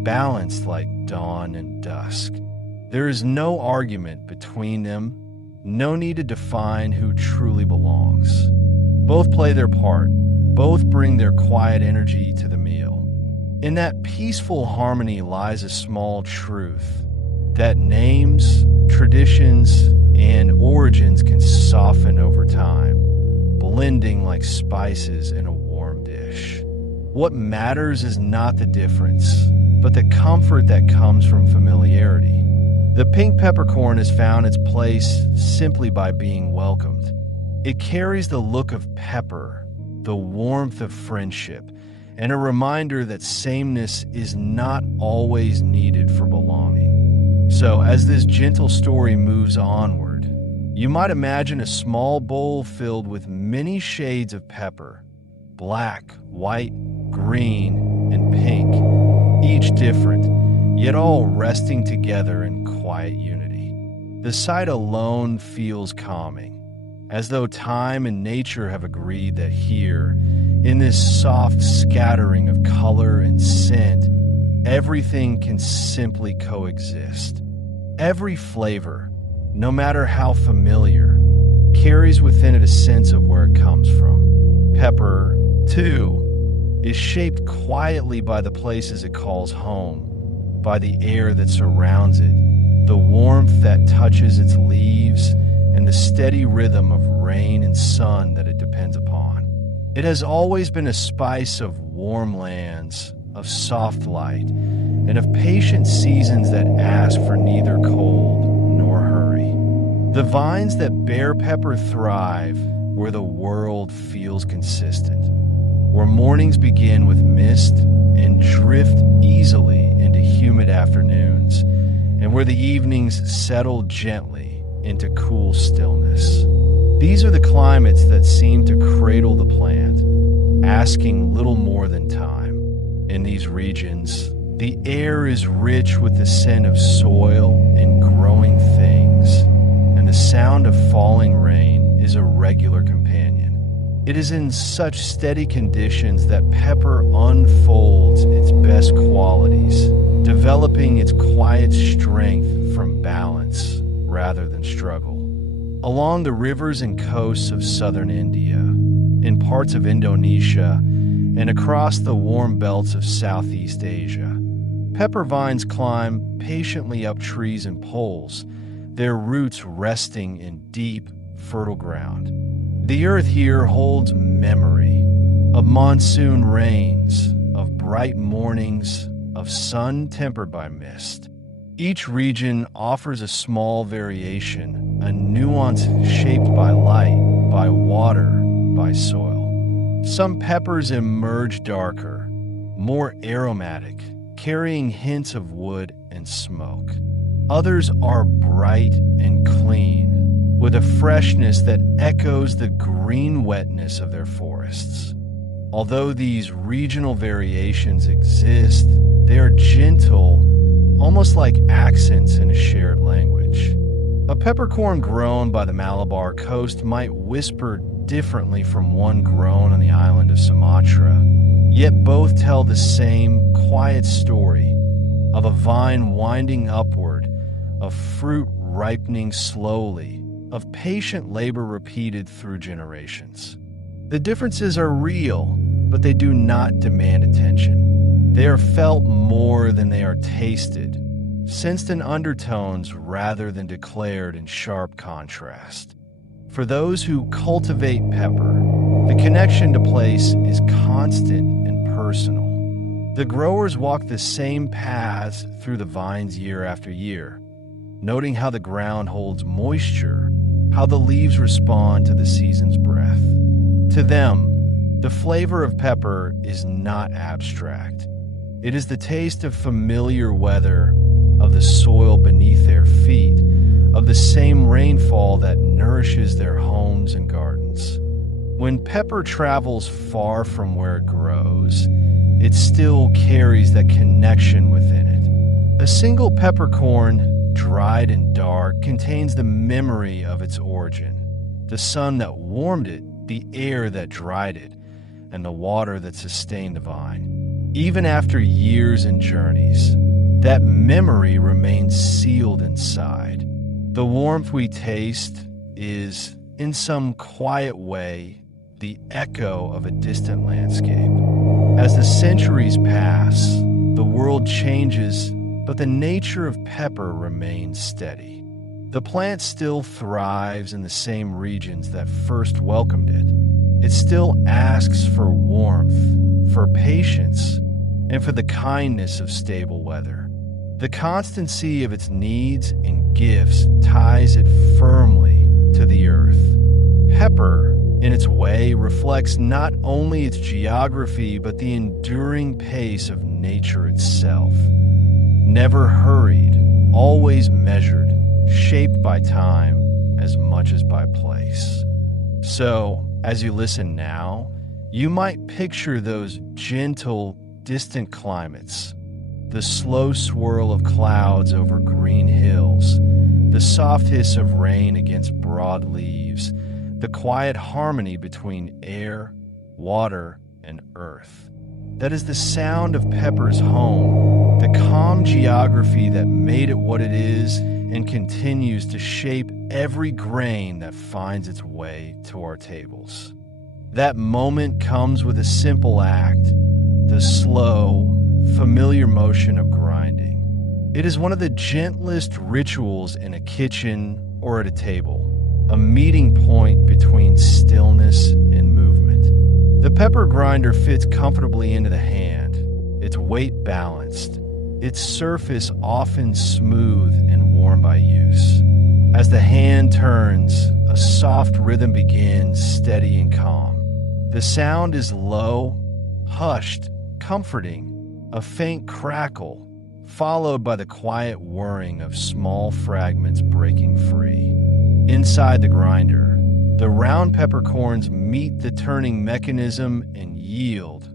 balanced like dawn and dusk. There is no argument between them, no need to define who truly belongs. Both play their part, both bring their quiet energy to the meal. In that peaceful harmony lies a small truth, that names, traditions, and origins can soften over time, blending like spices in a warm dish. What matters is not the difference, but the comfort that comes from familiarity. The pink peppercorn has found its place simply by being welcomed. It carries the look of pepper, the warmth of friendship, and a reminder that sameness is not always needed for belonging. So, as this gentle story moves onward, you might imagine a small bowl filled with many shades of pepper: black, white, green, and pink, each different, yet all resting together in quiet unity. The sight alone feels calming, as though time and nature have agreed that here, in this soft scattering of color and scent, everything can simply coexist. Every flavor, no matter how familiar, carries within it a sense of where it comes from. Pepper, too, is shaped quietly by the places it calls home, by the air that surrounds it, the warmth that touches its leaves, and the steady rhythm of rain and sun that it depends upon. It has always been a spice of warm lands, of soft light, and of patient seasons that ask for neither cold nor hurry. The vines that bear pepper thrive where the world feels consistent, where mornings begin with mist and drift easily into humid afternoons, and where the evenings settle gently into cool stillness. These are the climates that seem to cradle the plant, asking little more than time. In these regions, the air is rich with the scent of soil and growing things, and the sound of falling rain is a regular companion. It is in such steady conditions that pepper unfolds its best qualities, developing its quiet strength from balance rather than struggle. Along the rivers and coasts of southern India, in parts of Indonesia, and across the warm belts of Southeast Asia, pepper vines climb patiently up trees and poles, their roots resting in deep, fertile ground. The earth here holds memory of monsoon rains, of bright mornings, of sun tempered by mist. Each region offers a small variation, a nuance shaped by light, by water, by soil. Some peppers emerge darker, more aromatic, carrying hints of wood and smoke. Others are bright and clean, with a freshness that echoes the green wetness of their forests. Although these regional variations exist, they are gentle, almost like accents in a shared language. A peppercorn grown by the Malabar coast might whisper differently from one grown on the island of Sumatra, yet both tell the same quiet story of a vine winding upward, of fruit ripening slowly, of patient labor repeated through generations. The differences are real, but they do not demand attention. They are felt more than they are tasted, sensed in undertones rather than declared in sharp contrast. For those who cultivate pepper, the connection to place is constant and personal. The growers walk the same paths through the vines year after year, noting how the ground holds moisture, how the leaves respond to the season's breath. To them, the flavor of pepper is not abstract. It is the taste of familiar weather, of the soil beneath their feet, of the same rainfall that nourishes their homes and gardens. When pepper travels far from where it grows, it still carries that connection within it. A single peppercorn, dried and dark, contains the memory of its origin, the sun that warmed it, the air that dried it, and the water that sustained the vine. Even after years and journeys, that memory remains sealed inside. The warmth we taste is, in some quiet way, the echo of a distant landscape. As the centuries pass, the world changes, but the nature of pepper remains steady. The plant still thrives in the same regions that first welcomed it. It still asks for warmth, for patience, and for the kindness of stable weather. The constancy of its needs and gifts ties it firmly to the earth. Pepper, in its way, reflects not only its geography, but the enduring pace of nature itself. Never hurried, always measured, shaped by time as much as by place. So, as you listen now, you might picture those gentle, distant climates, the slow swirl of clouds over green hills, the soft hiss of rain against broad leaves, the quiet harmony between air, water, and earth. That is the sound of pepper's home, the calm geography that made it what it is and continues to shape every grain that finds its way to our tables. That moment comes with a simple act, the slow, familiar motion of grinding. It is one of the gentlest rituals in a kitchen or at a table, a meeting point between stillness and movement. The pepper grinder fits comfortably into the hand, its weight balanced, its surface often smooth and warm by use. As the hand turns, a soft rhythm begins, steady and calm. The sound is low, hushed, comforting, a faint crackle, followed by the quiet whirring of small fragments breaking free. Inside the grinder, the round peppercorns meet the turning mechanism and yield,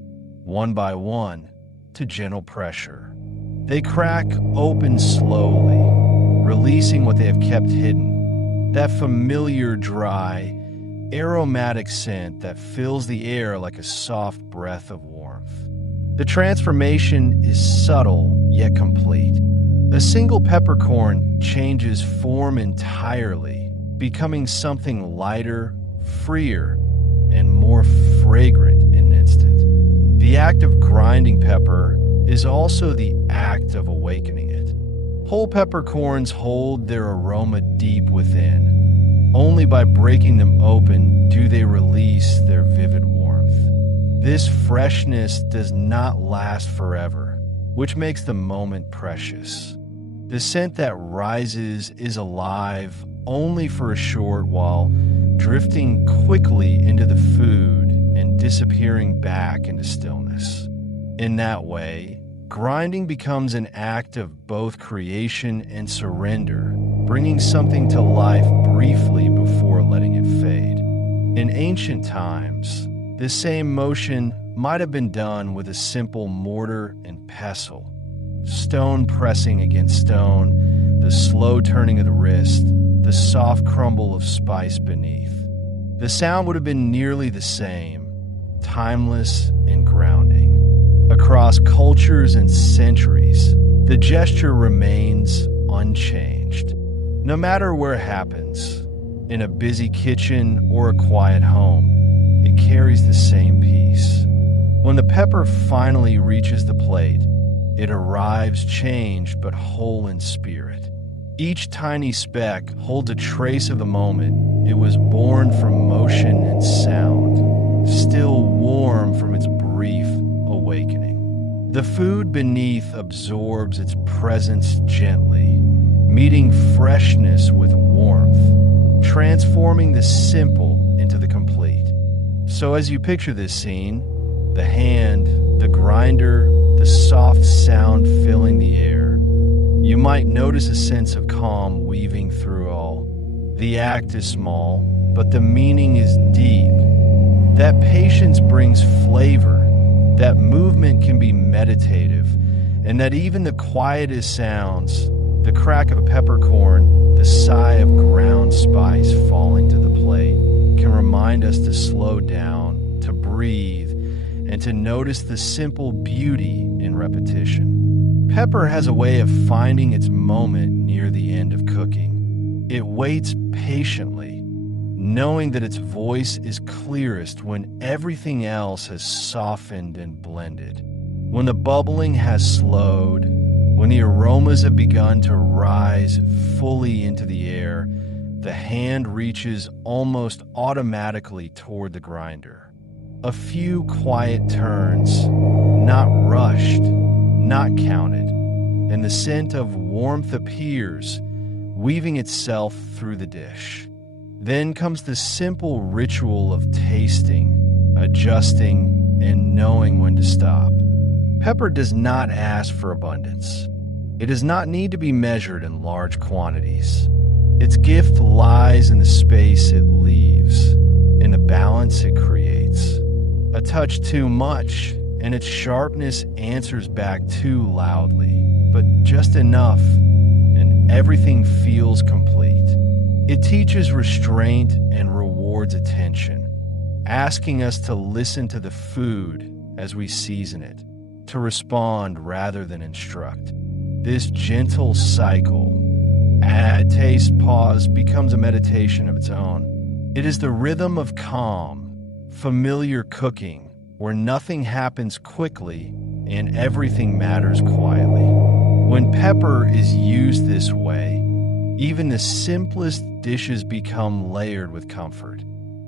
one by one, to gentle pressure. They crack open slowly, releasing what they have kept hidden, that familiar, dry, aromatic scent that fills the air like a soft breath of warmth. The transformation is subtle yet complete. A single peppercorn changes form entirely, becoming something lighter, freer, and more fragrant in an instant. The act of grinding pepper is also the act of awakening it. Whole peppercorns hold their aroma deep within. Only by breaking them open do they release their vivid warmth. This freshness does not last forever, which makes the moment precious. The scent that rises is alive only for a short while, drifting quickly into the food and disappearing back into stillness. In that way, grinding becomes an act of both creation and surrender, bringing something to life briefly before letting it fade. In ancient times, this same motion might have been done with a simple mortar and pestle, stone pressing against stone, the slow turning of the wrist, the soft crumble of spice beneath. The sound would have been nearly the same, timeless and grounding. Across cultures and centuries, the gesture remains unchanged. No matter where it happens, in a busy kitchen or a quiet home, it carries the same peace. When the pepper finally reaches the plate, it arrives changed but whole in spirit. Each tiny speck holds a trace of the moment it was born from motion and sound, still warm from its brief awakening. The food beneath absorbs its presence gently, meeting freshness with warmth, transforming the simple into the complete. So as you picture this scene, the hand, the grinder, the soft sound filling the air, you might notice a sense of calm weaving through all. The act is small, but the meaning is deep. That patience brings flavor, that movement can be meditative, and that even the quietest sounds, the crack of a peppercorn, the sigh of ground spice falling to the plate, can remind us to slow down, to breathe, and to notice the simple beauty in repetition. Pepper has a way of finding its moment near the end of cooking. It waits patiently, knowing that its voice is clearest when everything else has softened and blended. When the bubbling has slowed, when the aromas have begun to rise fully into the air, the hand reaches almost automatically toward the grinder. A few quiet turns, not rushed, not counted, and the scent of warmth appears, weaving itself through the dish. Then comes the simple ritual of tasting, adjusting, and knowing when to stop. Pepper does not ask for abundance. It does not need to be measured in large quantities. Its gift lies in the space it leaves, in the balance it creates. A touch too much, and its sharpness answers back too loudly, but just enough, and everything feels complete. It teaches restraint and rewards attention, asking us to listen to the food as we season it, to respond rather than instruct. This gentle cycle, add, taste, pause, becomes a meditation of its own. It is the rhythm of calm, familiar cooking, where nothing happens quickly and everything matters quietly. When pepper is used this way, even the simplest dishes become layered with comfort.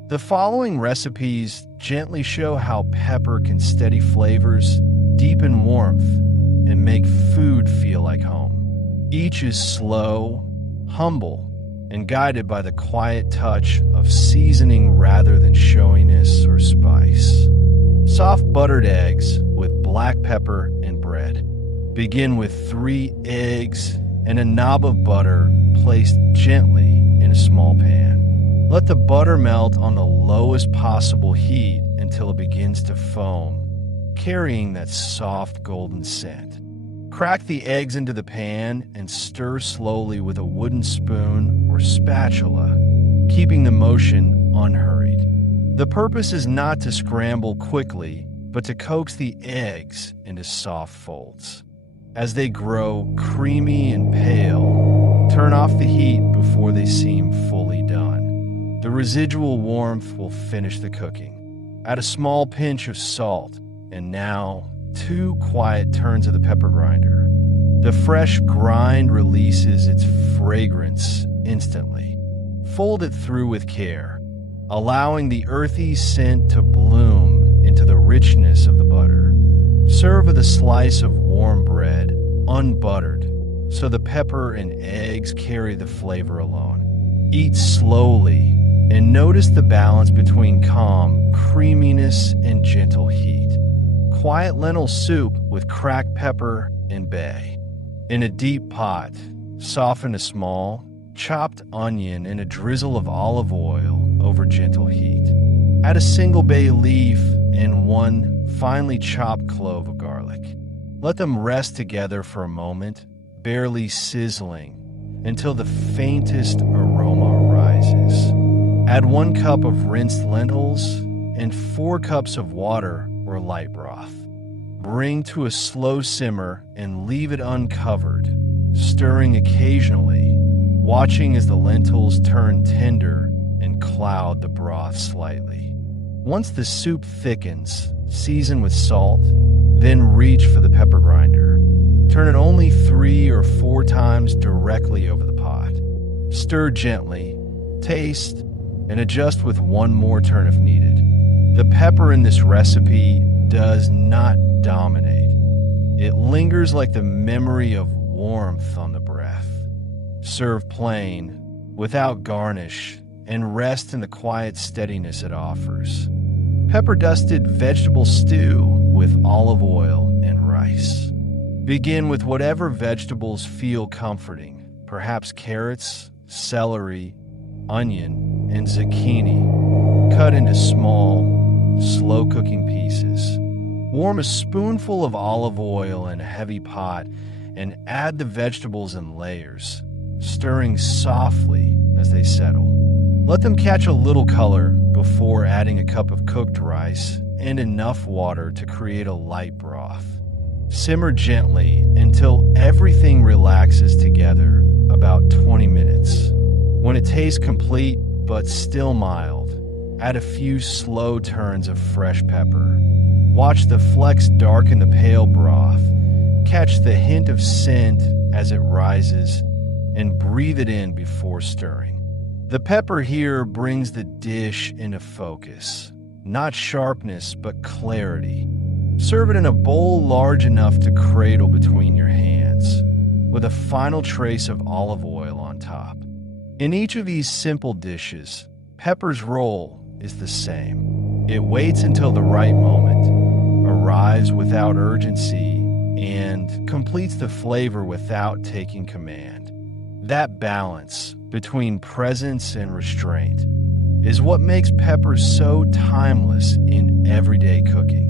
The following recipes gently show how pepper can steady flavors, deepen warmth, and make food feel like home. Each is slow, humble, and guided by the quiet touch of seasoning rather than showiness or spice. Soft buttered eggs with black pepper and bread. Begin with 3 eggs and a knob of butter placed gently in a small pan. Let the butter melt on the lowest possible heat until it begins to foam, carrying that soft golden scent. Crack the eggs into the pan and stir slowly with a wooden spoon or spatula, keeping the motion unhurried. The purpose is not to scramble quickly, but to coax the eggs into soft folds. As they grow creamy and pale, turn off the heat before they seem fully done. The residual warmth will finish the cooking. Add a small pinch of salt, and now 2 quiet turns of the pepper grinder. The fresh grind releases its fragrance instantly. Fold it through with care, allowing the earthy scent to bloom into the richness of the butter. Serve with a slice of warm bread, unbuttered, so the pepper and eggs carry the flavor alone. Eat slowly and notice the balance between calm creaminess and gentle heat. Quiet lentil soup with cracked pepper and bay. In a deep pot, soften a small, chopped onion and a drizzle of olive oil over gentle heat. Add a single bay leaf and 1 finely chopped clove of garlic. Let them rest together for a moment, barely sizzling, until the faintest aroma spices. Add 1 cup of rinsed lentils and 4 cups of water or light broth. Bring to a slow simmer and leave it uncovered, stirring occasionally, watching as the lentils turn tender and cloud the broth slightly. Once the soup thickens, season with salt, then reach for the pepper grinder. Turn it only 3 or 4 times directly over the pot. Stir gently, taste, and adjust with 1 more turn if needed. The pepper in this recipe does not dominate. It lingers like the memory of warmth on the breath. Serve plain, without garnish, and rest in the quiet steadiness it offers. Pepper-dusted vegetable stew with olive oil and rice. Begin with whatever vegetables feel comforting, perhaps carrots, celery, onion, and zucchini, cut into small, slow-cooking pieces. Warm a spoonful of olive oil in a heavy pot and add the vegetables in layers, stirring softly as they settle. Let them catch a little color before adding a cup of cooked rice and enough water to create a light broth. Simmer gently until everything relaxes together, about 20 minutes. When it tastes complete but still mild, add a few slow turns of fresh pepper. Watch the flecks darken the pale broth, catch the hint of scent as it rises, and breathe it in before stirring. The pepper here brings the dish into focus, not sharpness but clarity. Serve it in a bowl large enough to cradle between your hands, with a final trace of olive oil on top. In each of these simple dishes, pepper's role is the same. It waits until the right moment, arrives without urgency, and completes the flavor without taking command. That balance between presence and restraint is what makes pepper so timeless in everyday cooking.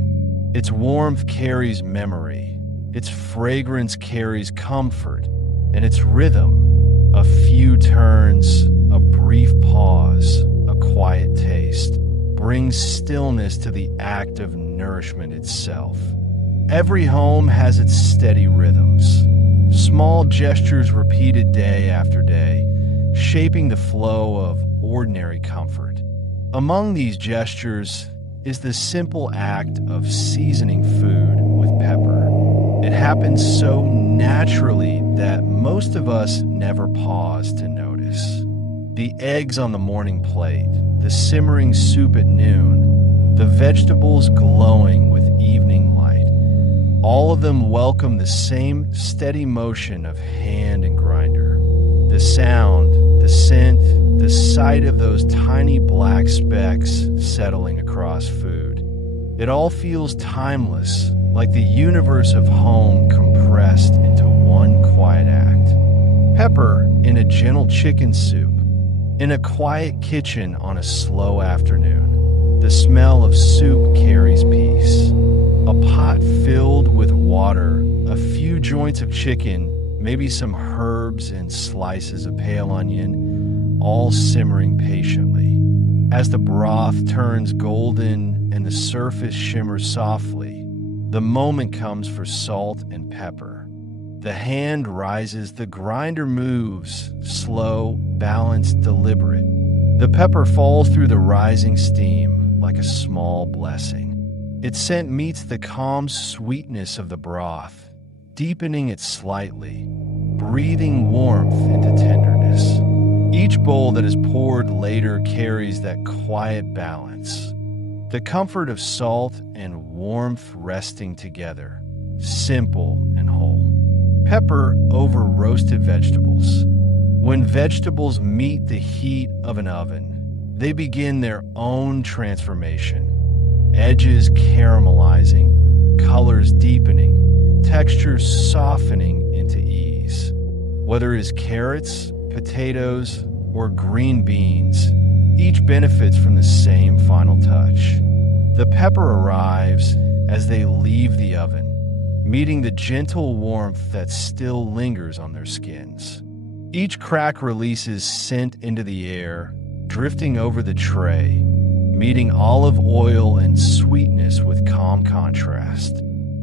Its warmth carries memory, its fragrance carries comfort, and its rhythm, a few turns, a brief pause, a quiet taste, brings stillness to the act of nourishment itself. Every home has its steady rhythms, small gestures repeated day after day, shaping the flow of ordinary comfort. Among these gestures is the simple act of seasoning food with pepper. It happens so naturally that most of us never pause to notice. The eggs on the morning plate, the simmering soup at noon, the vegetables glowing with evening light, all of them welcome the same steady motion of hand and grinder. The sound, the scent, the sight of those tiny black specks settling across food. It all feels timeless, like the universe of home compressed into one quiet act. Pepper in a gentle chicken soup, in a quiet kitchen on a slow afternoon. The smell of soup carries peace. A pot filled with water, a few joints of chicken, maybe some herbs and slices of pale onion, all simmering patiently. As the broth turns golden and the surface shimmers softly, the moment comes for salt and pepper. The hand rises, the grinder moves, slow, balanced, deliberate. The pepper falls through the rising steam like a small blessing. Its scent meets the calm sweetness of the broth, deepening it slightly, breathing warmth into tenderness. Each bowl that is poured later carries that quiet balance, the comfort of salt and warmth resting together, simple and whole. Pepper over roasted vegetables. When vegetables meet the heat of an oven, they begin their own transformation. Edges caramelizing, colors deepening, textures softening into ease. Whether it is carrots, potatoes, or green beans, each benefits from the same final touch. The pepper arrives as they leave the oven, meeting the gentle warmth that still lingers on their skins. Each crack releases scent into the air, drifting over the tray, meeting olive oil and sweetness with calm contrast.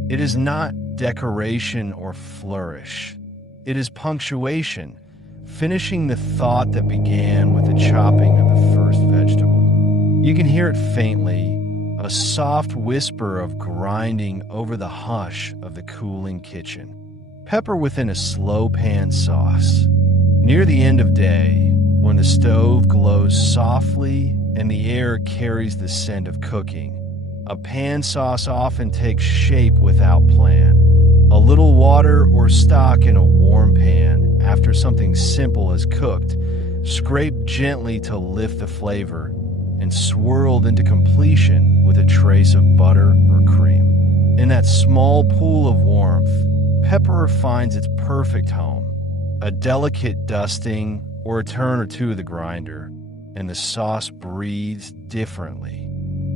It is not decoration or flourish. It is punctuation, finishing the thought that began with the chopping of the first vegetable. You can hear it faintly, a soft whisper of grinding over the hush of the cooling kitchen. Pepper within a slow pan sauce. Near the end of day, when the stove glows softly and the air carries the scent of cooking, a pan sauce often takes shape without plan. A little water or stock in a warm pan after something simple is cooked, scraped gently to lift the flavor, and swirled into completion with a trace of butter or cream. In that small pool of warmth, pepper finds its perfect home. A delicate dusting or a turn or two of the grinder, and the sauce breathes differently.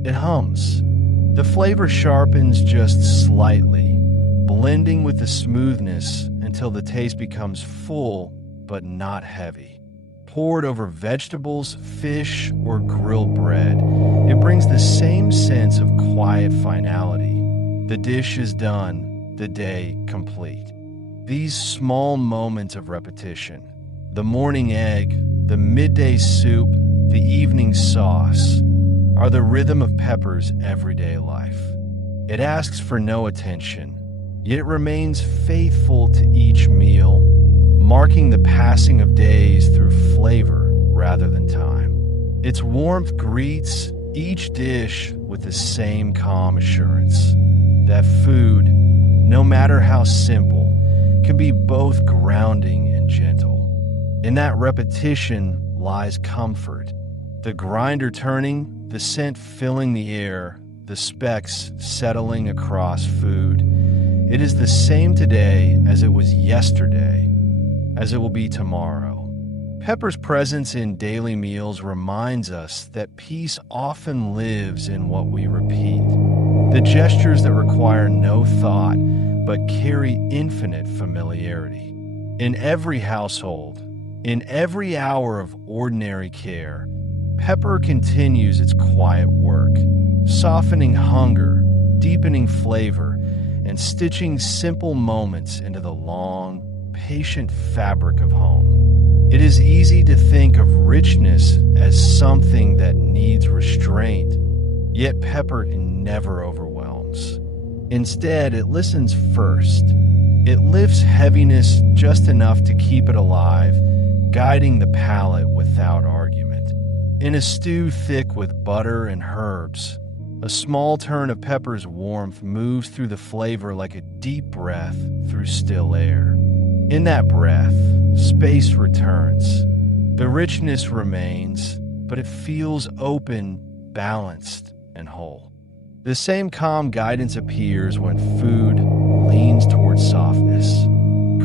It hums. The flavor sharpens just slightly, blending with the smoothness until the taste becomes full but not heavy. Poured over vegetables, fish, or grilled bread, it brings the same sense of quiet finality. The dish is done, the day complete. These small moments of repetition, the morning egg, the midday soup, the evening sauce, are the rhythm of Pepper's everyday life. It asks for no attention, yet it remains faithful to each meal, marking the passing of days through flavor rather than time. Its warmth greets each dish with the same calm assurance that food, no matter how simple, can be both grounding and gentle. In that repetition lies comfort. The grinder turning, the scent filling the air, the specks settling across food. It is the same today as it was yesterday, as it will be tomorrow. Pepper's presence in daily meals reminds us that peace often lives in what we repeat. The gestures that require no thought but carry infinite familiarity. In every household, in every hour of ordinary care, Pepper continues its quiet work, softening hunger, deepening flavor, and stitching simple moments into the long, patient fabric of home. It is easy to think of richness as something that needs restraint, yet Pepper never overwhelms. Instead, it listens first. It lifts heaviness just enough to keep it alive, guiding the palate without argument. In a stew thick with butter and herbs, a small turn of Pepper's warmth moves through the flavor like a deep breath through still air. In that breath, space returns. The richness remains, but it feels open, balanced, and whole. The same calm guidance appears when food leans towards softness.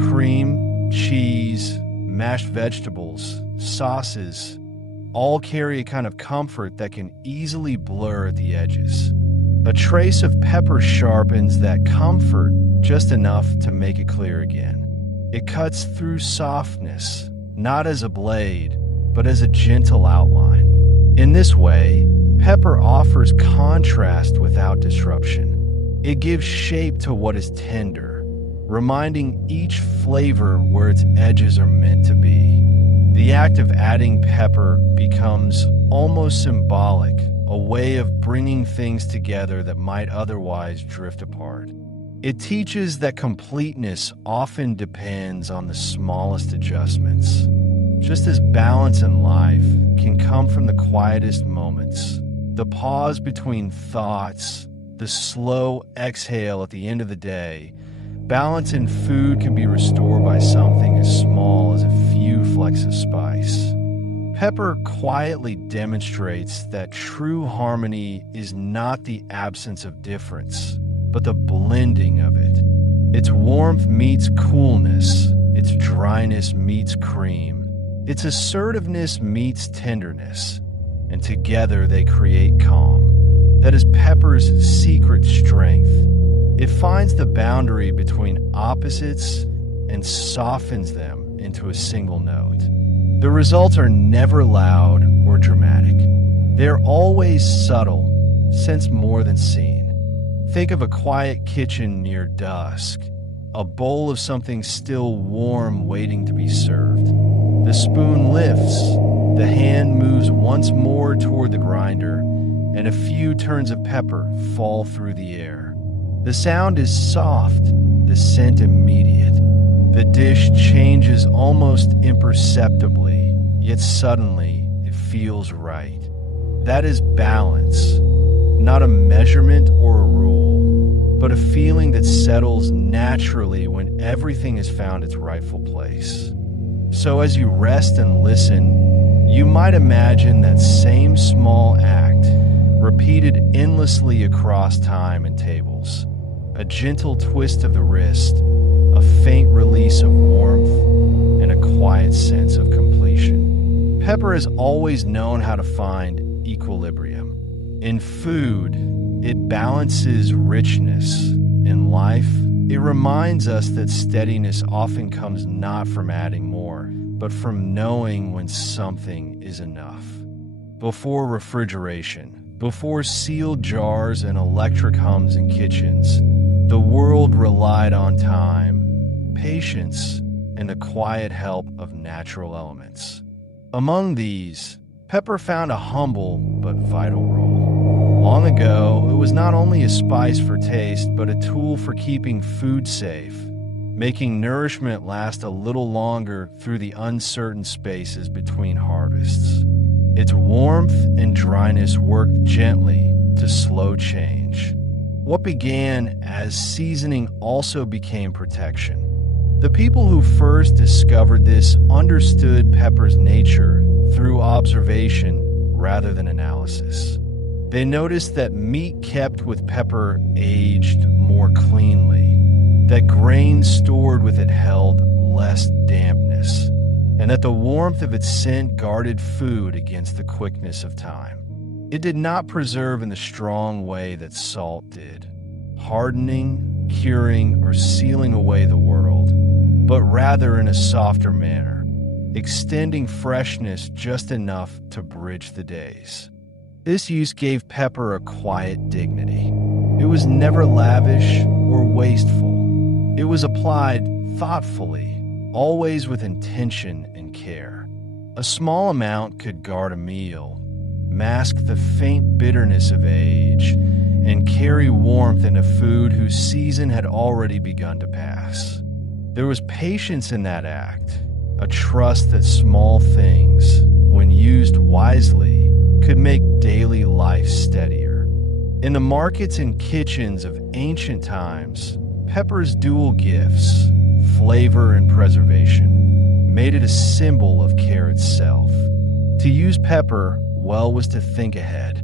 Cream, cheese, mashed vegetables, sauces, all carry a kind of comfort that can easily blur at the edges. A trace of pepper sharpens that comfort just enough to make it clear again. It cuts through softness, not as a blade, but as a gentle outline. In this way, pepper offers contrast without disruption. It gives shape to what is tender, reminding each flavor where its edges are meant to be. The act of adding pepper becomes almost symbolic, a way of bringing things together that might otherwise drift apart. It teaches that completeness often depends on the smallest adjustments. Just as balance in life can come from the quietest moments, the pause between thoughts, the slow exhale at the end of the day, balance in food can be restored by something as small as a few flecks of spice. Pepper quietly demonstrates that true harmony is not the absence of difference, but the blending of it. Its warmth meets coolness, its dryness meets cream, its assertiveness meets tenderness, and together they create calm. That is Pepper's secret strength. It finds the boundary between opposites and softens them into a single note. The results are never loud or or dramatic. They're always subtle, sensed more than seen. Think of a quiet kitchen near dusk, a bowl of something still warm waiting to be served. The spoon lifts, the hand moves once more toward the grinder, and a few turns of pepper fall through the air. The sound is soft, the scent immediate. The dish changes almost imperceptibly, yet suddenly it feels right. That is balance, not a measurement or a rule, but a feeling that settles naturally when everything has found its rightful place. So as you rest and listen, you might imagine that same small act repeated endlessly across time and tables. A gentle twist of the wrist, a faint release of warmth, and a quiet sense of completion. Pepper has always known how to find equilibrium. In food, it balances richness. In life, it reminds us that steadiness often comes not from adding more, but from knowing when something is enough. Before refrigeration, before sealed jars and electric hums in kitchens, the world relied on time, patience, and the quiet help of natural elements. Among these, pepper found a humble but vital role. Long ago, it was not only a spice for taste, but a tool for keeping food safe, making nourishment last a little longer through the uncertain spaces between harvests. Its warmth and dryness worked gently to slow change. What began as seasoning also became protection. The people who first discovered this understood pepper's nature through observation rather than analysis. They noticed that meat kept with pepper aged more cleanly, that grain stored with it held less dampness, and that the warmth of its scent guarded food against the quickness of time. It did not preserve in the strong way that salt did, hardening, curing, or sealing away the world, but rather in a softer manner, extending freshness just enough to bridge the days. This use gave pepper a quiet dignity. It was never lavish or wasteful. It was applied thoughtfully, always with intention and care. A small amount could guard a meal, mask the faint bitterness of age, and carry warmth in a food whose season had already begun to pass. There was patience in that act, a trust that small things, when used wisely, could make daily life steadier. In the markets and kitchens of ancient times, pepper's dual gifts, flavor and preservation, made it a symbol of care itself. To use pepper well was to think ahead.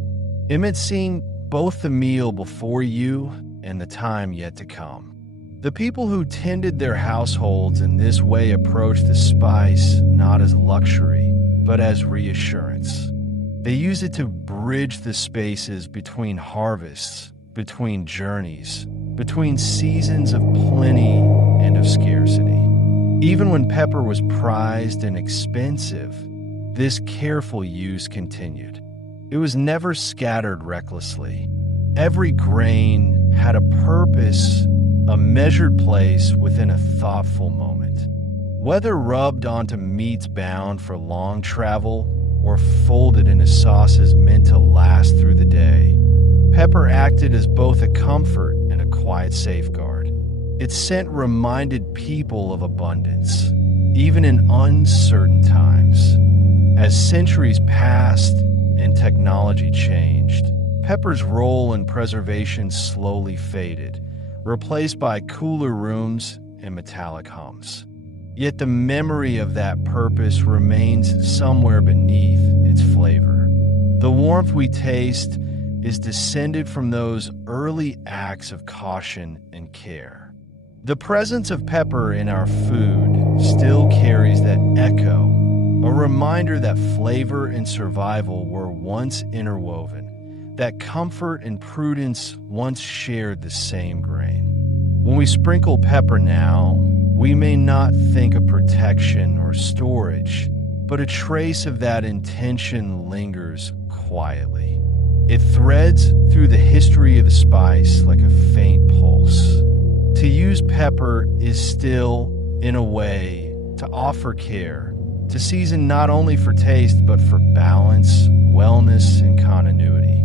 It meant seeing both the meal before you and the time yet to come. The people who tended their households in this way approached the spice not as luxury, but as reassurance. They used it to bridge the spaces between harvests, between journeys, between seasons of plenty and of scarcity. Even when pepper was prized and expensive, this careful use continued. It was never scattered recklessly. Every grain had a purpose, a measured place within a thoughtful moment. Whether rubbed onto meats bound for long travel or folded into sauces meant to last through the day, pepper acted as both a comfort and a quiet safeguard. Its scent reminded people of abundance, even in uncertain times. As centuries passed and technology changed, pepper's role in preservation slowly faded, replaced by cooler rooms and metallic hums. Yet the memory of that purpose remains somewhere beneath its flavor. The warmth we taste is descended from those early acts of caution and care. The presence of pepper in our food still carries that echo, a reminder that flavor and survival were once interwoven, that comfort and prudence once shared the same grain. When we sprinkle pepper now, we may not think of protection or storage. but a trace of that intention lingers quietly. It threads through the history of the spice like a faint pulse. To use pepper is still, in a way, to offer care, to season not only for taste but for balance, wellness, and continuity.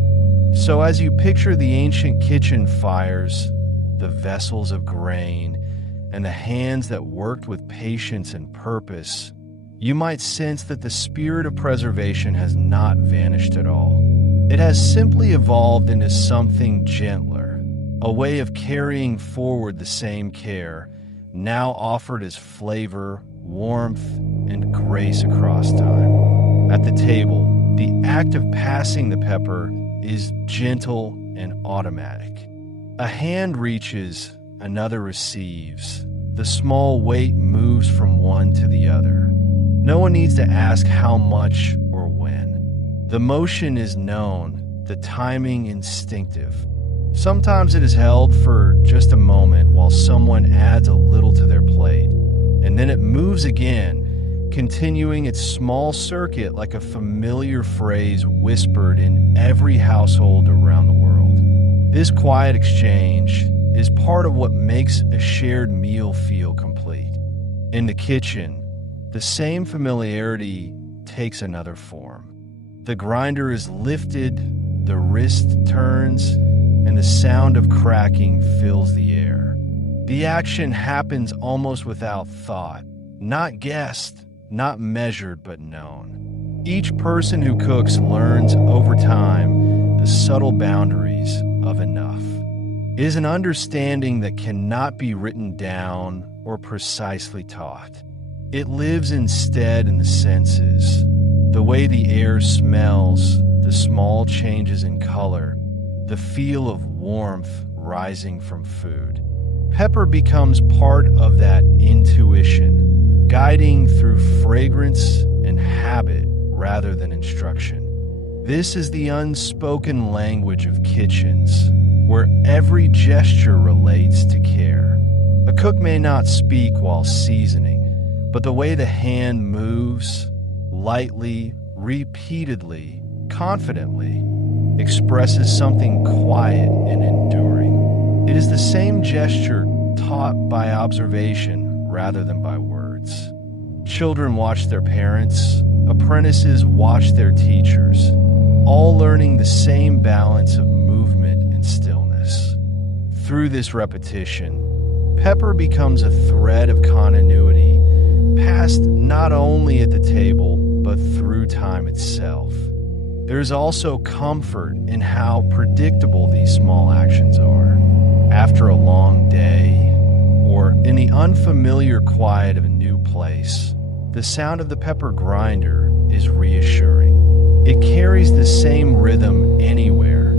So as you picture the ancient kitchen fires, the vessels of grain, and the hands that worked with patience and purpose, you might sense that the spirit of preservation has not vanished at all. It has simply evolved into something gentler, a way of carrying forward the same care, now offered as flavor, warmth, and grace across time. At the table, the act of passing the pepper is gentle and automatic. A hand reaches, another receives. The small weight moves from one to the other. No one needs to ask how much or when. The motion is known, the timing instinctive. Sometimes it is held for just a moment while someone adds a little to their plate, and then it moves again, continuing its small circuit like a familiar phrase whispered in every household around the world. This quiet exchange is part of what makes a shared meal feel complete. In the kitchen, the same familiarity takes another form. The grinder is lifted, the wrist turns, and the sound of cracking fills the air. The action happens almost without thought, not guessed, not measured, but known. Each person who cooks learns over time the subtle boundaries of enough. It is an understanding that cannot be written down or precisely taught. It lives instead in the senses, the way the air smells, the small changes in color, the feel of warmth rising from food. Pepper becomes part of that intuition, guiding through fragrance and habit rather than instruction. This is the unspoken language of kitchens, where every gesture relates to care. A cook may not speak while seasoning, but the way the hand moves, lightly, repeatedly, confidently, expresses something quiet and enduring. It is the same gesture taught by observation rather than by words. Children watch their parents, apprentices watch their teachers, all learning the same balance of movement and stillness. Through this repetition, pepper becomes a thread of continuity, passed not only at the table, but through time itself. There is also comfort in how predictable these small actions are. After a long day, or in the unfamiliar quiet of a new place, the sound of the pepper grinder is reassuring. It carries the same rhythm anywhere.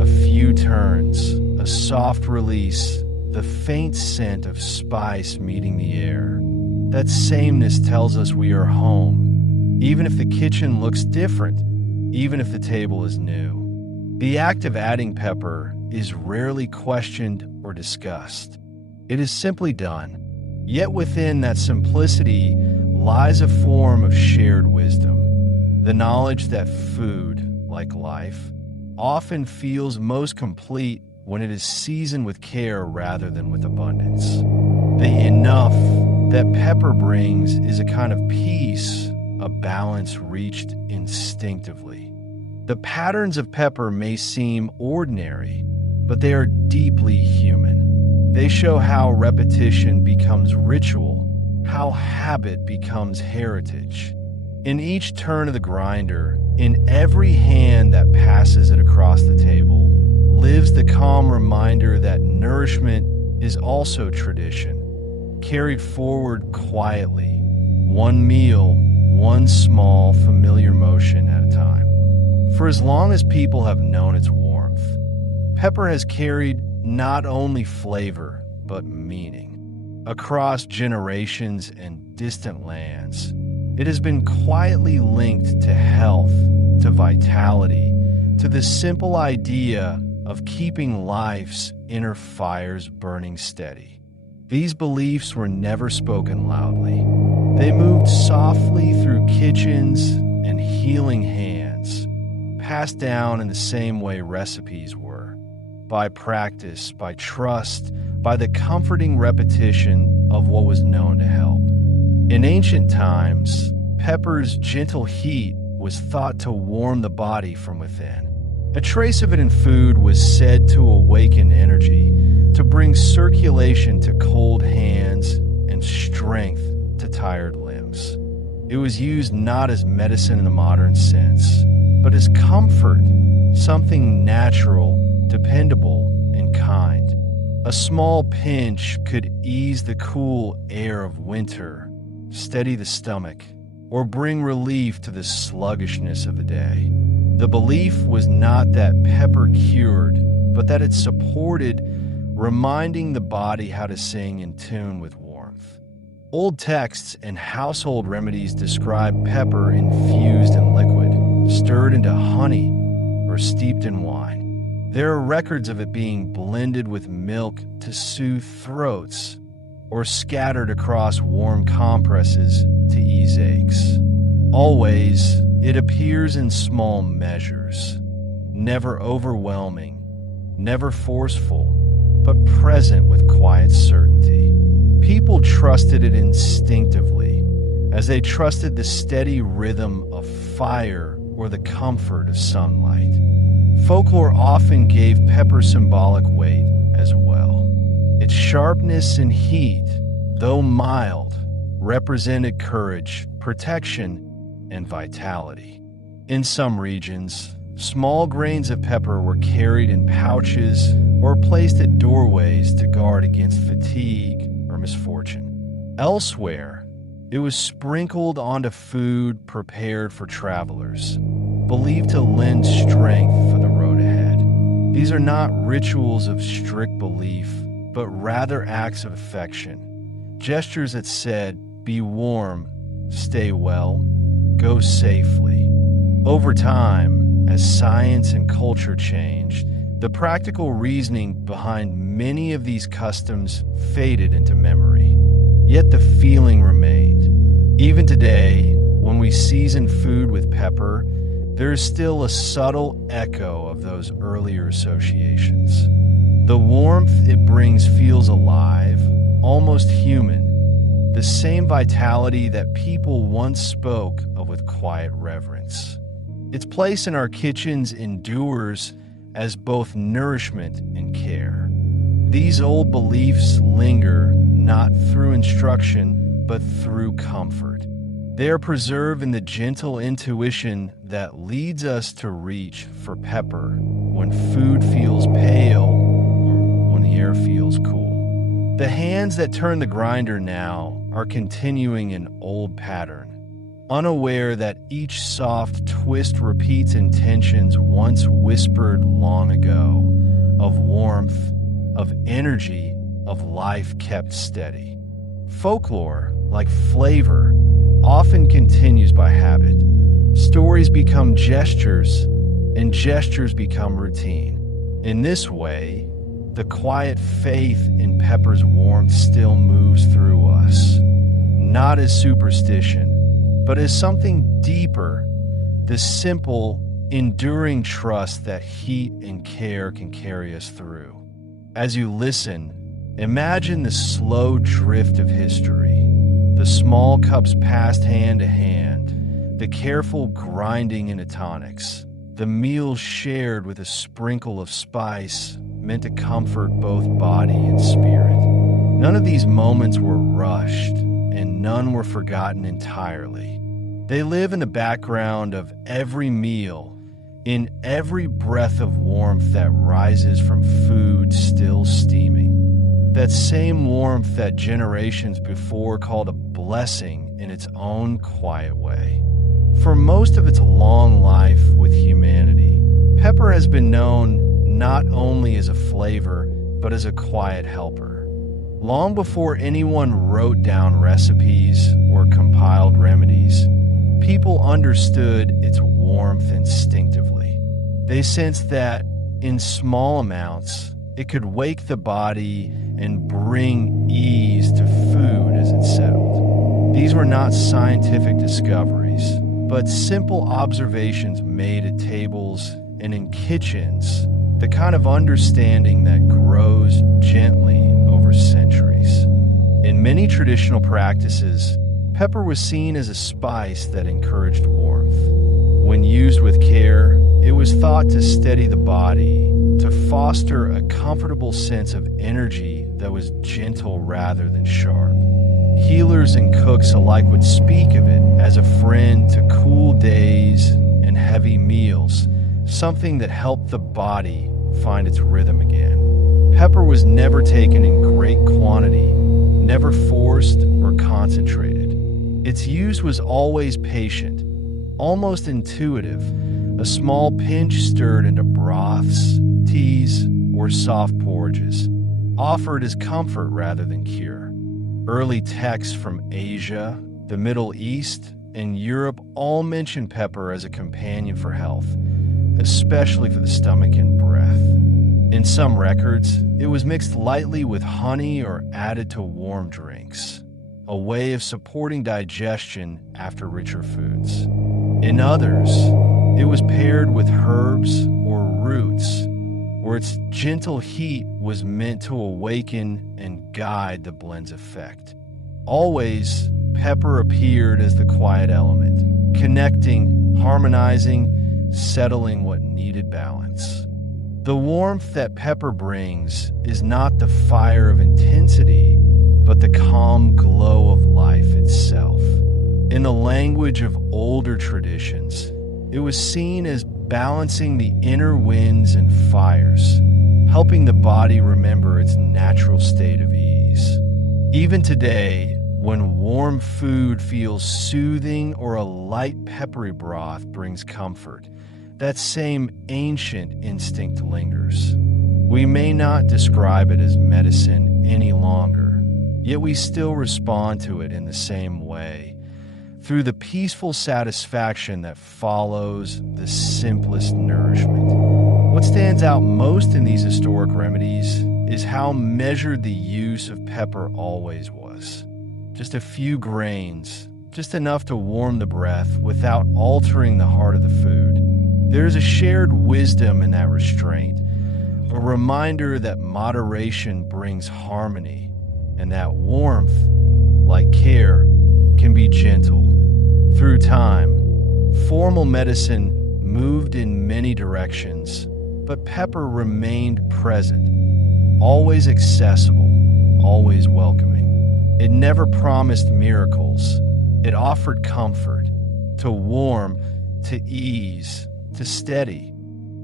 A few turns, a soft release, the faint scent of spice meeting the air. That sameness tells us we are home, even if the kitchen looks different, even if the table is new. The act of adding pepper is rarely questioned or discussed. It is simply done. Yet within that simplicity lies a form of shared wisdom, the knowledge that food, like life, often feels most complete when it is seasoned with care rather than with abundance. The enough that pepper brings is a kind of peace, a balance reached instinctively. The patterns of pepper may seem ordinary, but they are deeply human. They show how repetition becomes ritual, how habit becomes heritage. In each turn of the grinder, in every hand that passes it across the table, lives the calm reminder that nourishment is also tradition, carried forward quietly, one meal, one small, familiar motion at a time. For as long as people have known its warmth, pepper has carried not only flavor, but meaning. Across generations and distant lands, it has been quietly linked to health, to vitality, to the simple idea of keeping life's inner fires burning steady. These beliefs were never spoken loudly. They moved softly through kitchens and healing hands, passed down in the same way recipes were, by practice, by trust, by the comforting repetition of what was known to help. In ancient times, pepper's gentle heat was thought to warm the body from within. A trace of it in food was said to awaken energy, to bring circulation to cold hands and strength to tired limbs. It was used not as medicine in the modern sense, but as comfort, something natural, dependable, and kind. A small pinch could ease the cool air of winter, steady the stomach, or bring relief to the sluggishness of the day. The belief was not that pepper cured, but that it supported, reminding the body how to sing in tune with warmth. Old texts and household remedies describe pepper infused in liquid, stirred into honey, or steeped in wine. There are records of it being blended with milk to soothe throats, or scattered across warm compresses to ease aches. Always, it appears in small measures, never overwhelming, never forceful, but present with quiet certainty. People trusted it instinctively, as they trusted the steady rhythm of fire or the comfort of sunlight. Folklore often gave pepper symbolic weight as well. Its sharpness and heat, though mild, represented courage, protection, and vitality. In some regions, small grains of pepper were carried in pouches or placed at doorways to guard against fatigue or misfortune. Elsewhere, it was sprinkled onto food prepared for travelers, believed to lend strength for the road ahead. These are not rituals of strict belief, but rather acts of affection, gestures that said, be warm, stay well, go safely. Over time, as science and culture changed, the practical reasoning behind many of these customs faded into memory. Yet the feeling remained. Even today, when we season food with pepper, there is still a subtle echo of those earlier associations. The warmth it brings feels alive, almost human, the same vitality that people once spoke of with quiet reverence. Its place in our kitchens endures as both nourishment and care. These old beliefs linger not through instruction, but through comfort. They are preserved in the gentle intuition that leads us to reach for pepper when food feels pale or when the air feels cool. The hands that turn the grinder now are continuing an old pattern, unaware that each soft twist repeats intentions once whispered long ago, of warmth, of energy, of life kept steady. Folklore, like flavor, often continues by habit. Stories become gestures, and gestures become routine. In this way, the quiet faith in pepper's warmth still moves through us, not as superstition, but as something deeper, the simple, enduring trust that heat and care can carry us through. As you listen, imagine the slow drift of history, the small cups passed hand to hand, the careful grinding into tonics, the meals shared with a sprinkle of spice meant to comfort both body and spirit. None of these moments were rushed, and none were forgotten entirely. They live in the background of every meal, in every breath of warmth that rises from food still steaming. That same warmth that generations before called a blessing in its own quiet way. For most of its long life with humanity, pepper has been known not only as a flavor, but as a quiet helper. Long before anyone wrote down recipes or compiled remedies, people understood its warmth instinctively. They sensed that, in small amounts, it could wake the body and bring ease to food as it settled. These were not scientific discoveries, but simple observations made at tables and in kitchens, the kind of understanding that grows gently over centuries. In many traditional practices, pepper was seen as a spice that encouraged warmth. When used with care, it was thought to steady the body, to foster a comfortable sense of energy that was gentle rather than sharp. Healers and cooks alike would speak of it as a friend to cool days and heavy meals, something that helped the body find its rhythm again. Pepper was never taken in great quantity, never forced or concentrated. Its use was always patient, almost intuitive, a small pinch stirred into broths, teas, or soft porridges, offered as comfort rather than cure. Early texts from Asia, the Middle East, and Europe all mention pepper as a companion for health, especially for the stomach and breath. In some records, it was mixed lightly with honey or added to warm drinks, a way of supporting digestion after richer foods. In others, it was paired with herbs or roots, where its gentle heat was meant to awaken and guide the blend's effect. Always, pepper appeared as the quiet element, connecting, harmonizing, settling what needed balance. The warmth that pepper brings is not the fire of intensity, but the calm glow of life itself. In the language of older traditions, it was seen as balancing the inner winds and fires, helping the body remember its natural state of ease. Even today, when warm food feels soothing or a light peppery broth brings comfort, that same ancient instinct lingers. We may not describe it as medicine any longer, yet we still respond to it in the same way, through the peaceful satisfaction that follows the simplest nourishment. What stands out most in these historic remedies is how measured the use of pepper always was. Just a few grains, just enough to warm the breath without altering the heart of the food. There is a shared wisdom in that restraint, a reminder that moderation brings harmony, and that warmth, like care, can be gentle. Through time, formal medicine moved in many directions, but pepper remained present, always accessible, always welcoming. It never promised miracles. It offered comfort, to warm, to ease, to steady.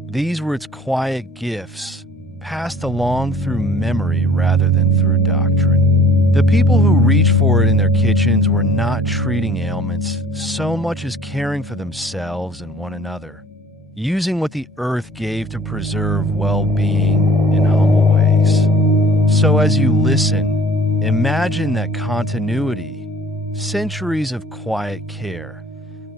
These were its quiet gifts, passed along through memory rather than through doctrine. The people who reached for it in their kitchens were not treating ailments so much as caring for themselves and one another, using what the earth gave to preserve well-being in humble ways. So as you listen, imagine that continuity, centuries of quiet care,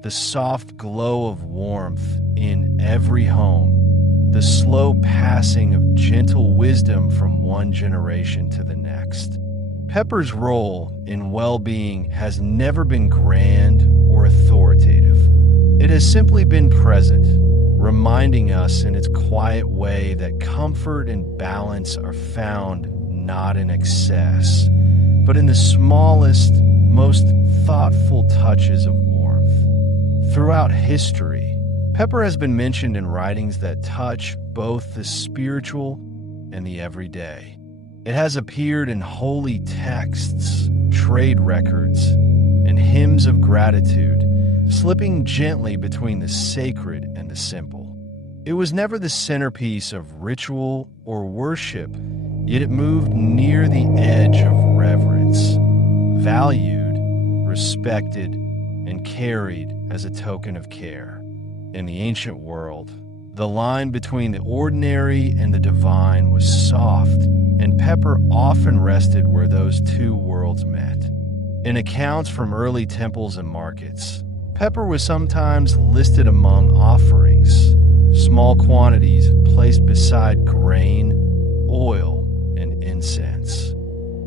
the soft glow of warmth in every home, the slow passing of gentle wisdom from one generation to the next. Pepper's role in well-being has never been grand or authoritative. It has simply been present, reminding us in its quiet way that comfort and balance are found not in excess, but in the smallest, most thoughtful touches of warmth. Throughout history, pepper has been mentioned in writings that touch both the spiritual and the everyday. It has appeared in holy texts, trade records, and hymns of gratitude, slipping gently between the sacred and the simple. It was never the centerpiece of ritual or worship, yet it moved near the edge of reverence, valued, respected, and carried as a token of care. In the ancient world, the line between the ordinary and the divine was soft, and pepper often rested where those two worlds met. In accounts from early temples and markets, pepper was sometimes listed among offerings, small quantities placed beside grain, oil, and incense.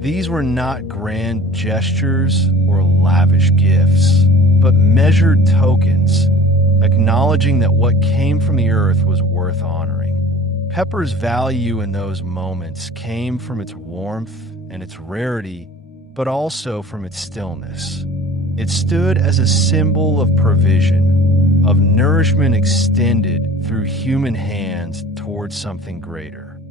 These were not grand gestures or lavish gifts, but measured tokens, acknowledging that what came from the earth was worth honoring. Pepper's value in those moments came from its warmth and its rarity, but also from its stillness. It stood as a symbol of provision, of nourishment extended through human hands towards something greater.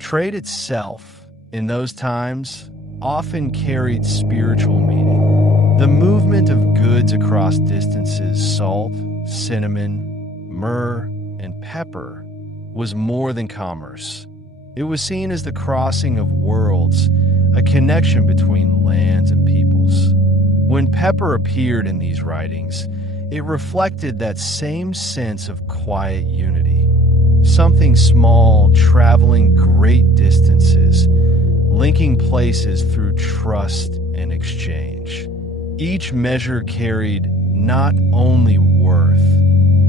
Trade itself, in those times, often carried spiritual meaning. The movement of goods across distances, salt, cinnamon, myrrh, and pepper, was more than commerce. It was seen as the crossing of worlds, a connection between lands and peoples. When pepper appeared in these writings, it reflected that same sense of quiet unity. Something small traveling great distances, linking places through trust and exchange. Each measure carried not only worth,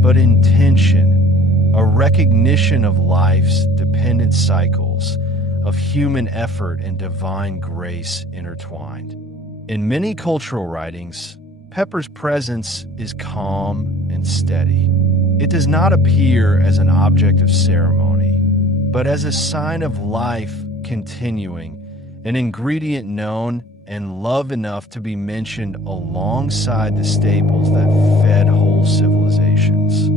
but intention, a recognition of life's dependent cycles, of human effort and divine grace intertwined. In many cultural writings, Pepper's presence is calm and steady. It does not appear as an object of ceremony, but as a sign of life continuing, an ingredient known and loved enough to be mentioned alongside the staples that fed whole civilizations.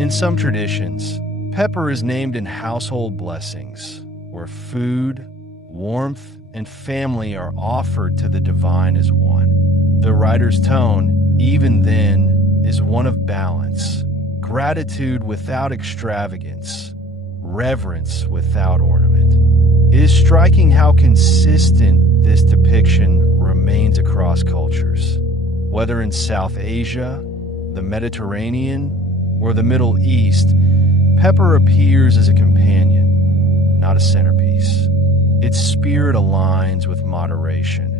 In some traditions, pepper is named in household blessings, where food, warmth, and family are offered to the divine as one. The writer's tone, even then, is one of balance, gratitude without extravagance, reverence without ornament. It is striking how consistent this depiction remains across cultures. Whether in South Asia, the Mediterranean, or the Middle East, pepper appears as a companion, not a centerpiece. Its spirit aligns with moderation.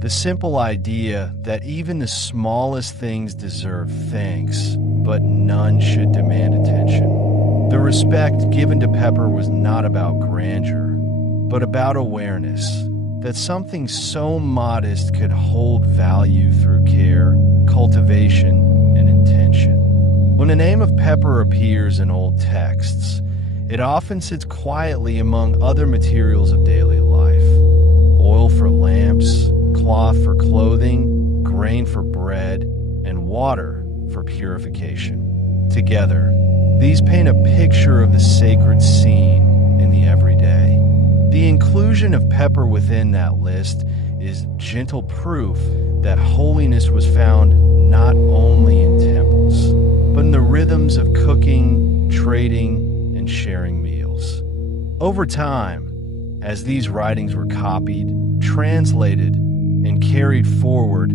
The simple idea that even the smallest things deserve thanks, but none should demand attention. The respect given to pepper was not about grandeur, but about awareness that something so modest could hold value through care, cultivation, and intention. When the name of pepper appears in old texts, it often sits quietly among other materials of daily life. Oil for lamps, cloth for clothing, grain for bread, and water for purification. Together, these paint a picture of the sacred scene in the everyday. The inclusion of pepper within that list is gentle proof that holiness was found not only in temples, but in the rhythms of cooking, trading, and sharing meals. Over time, as these writings were copied, translated, and carried forward,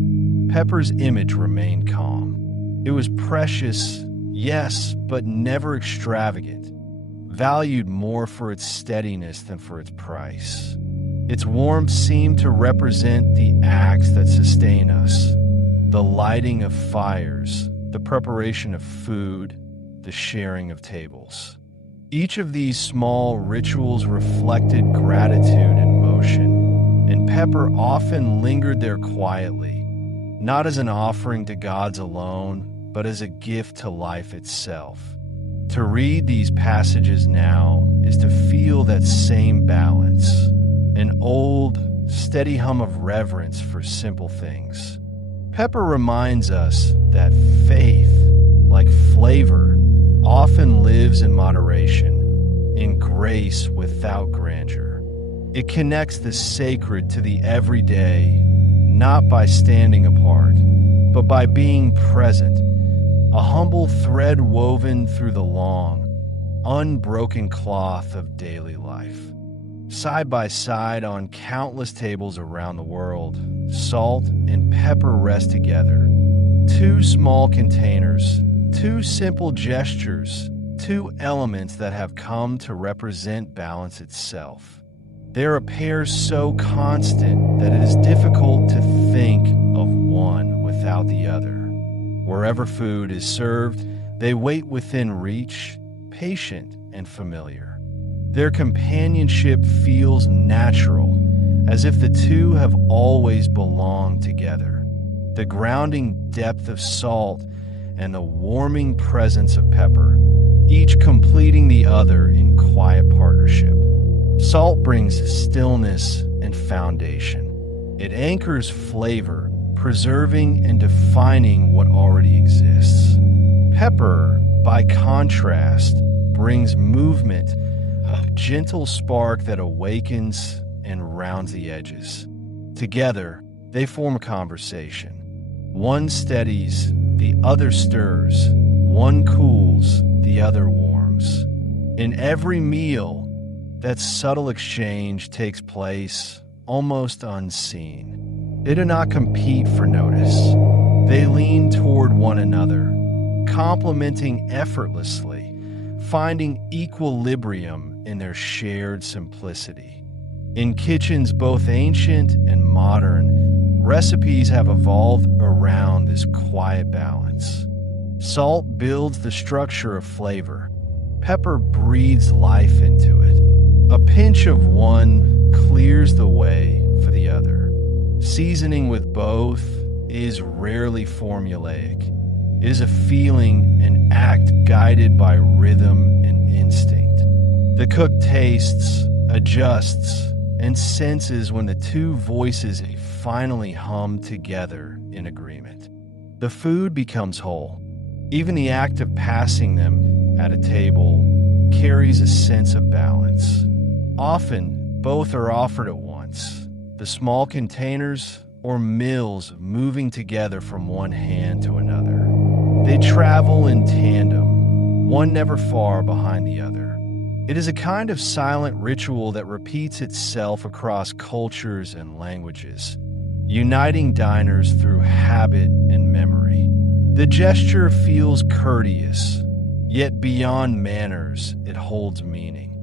pepper's image remained calm. It was precious, yes, but never extravagant, valued more for its steadiness than for its price. Its warmth seemed to represent the acts that sustain us, the lighting of fires, the preparation of food, the sharing of tables. Each of these small rituals reflected gratitude in motion, and pepper often lingered there quietly, not as an offering to gods alone, but as a gift to life itself. To read these passages now is to feel that same balance, an old, steady hum of reverence for simple things. Pepper reminds us that faith, like flavor, often lives in moderation, in grace without grandeur. It connects the sacred to the everyday, not by standing apart, but by being present, a humble thread woven through the long, unbroken cloth of daily life. Side by side on countless tables around the world, salt and pepper rest together. Two small containers, two simple gestures, two elements that have come to represent balance itself. They're a pair so constant that it is difficult to think of one without the other. Wherever food is served, they wait within reach, patient and familiar. Their companionship feels natural, as if the two have always belonged together. The grounding depth of salt and the warming presence of pepper, each completing the other in quiet partnership. Salt brings stillness and foundation. It anchors flavor, preserving and defining what already exists. Pepper, by contrast, brings movement, a gentle spark that awakens and rounds the edges. Together, they form a conversation. One steadies, the other stirs. One cools, the other warms. In every meal, that subtle exchange takes place, almost unseen. They do not compete for notice. They lean toward one another, complementing effortlessly, finding equilibrium in their shared simplicity. In kitchens both ancient and modern, recipes have evolved around this quiet balance. Salt builds the structure of flavor. Pepper breathes life into it. A pinch of one clears the way for the other. Seasoning with both is rarely formulaic. It is a feeling, an act guided by rhythm and instinct. The cook tastes, adjusts, and senses when the two voices finally hum together in agreement. The food becomes whole. Even the act of passing them at a table carries a sense of balance. Often, both are offered at once, the small containers or meals moving together from one hand to another. They travel in tandem, one never far behind the other. It is a kind of silent ritual that repeats itself across cultures and languages, uniting diners through habit and memory. The gesture feels courteous, yet beyond manners, it holds meaning.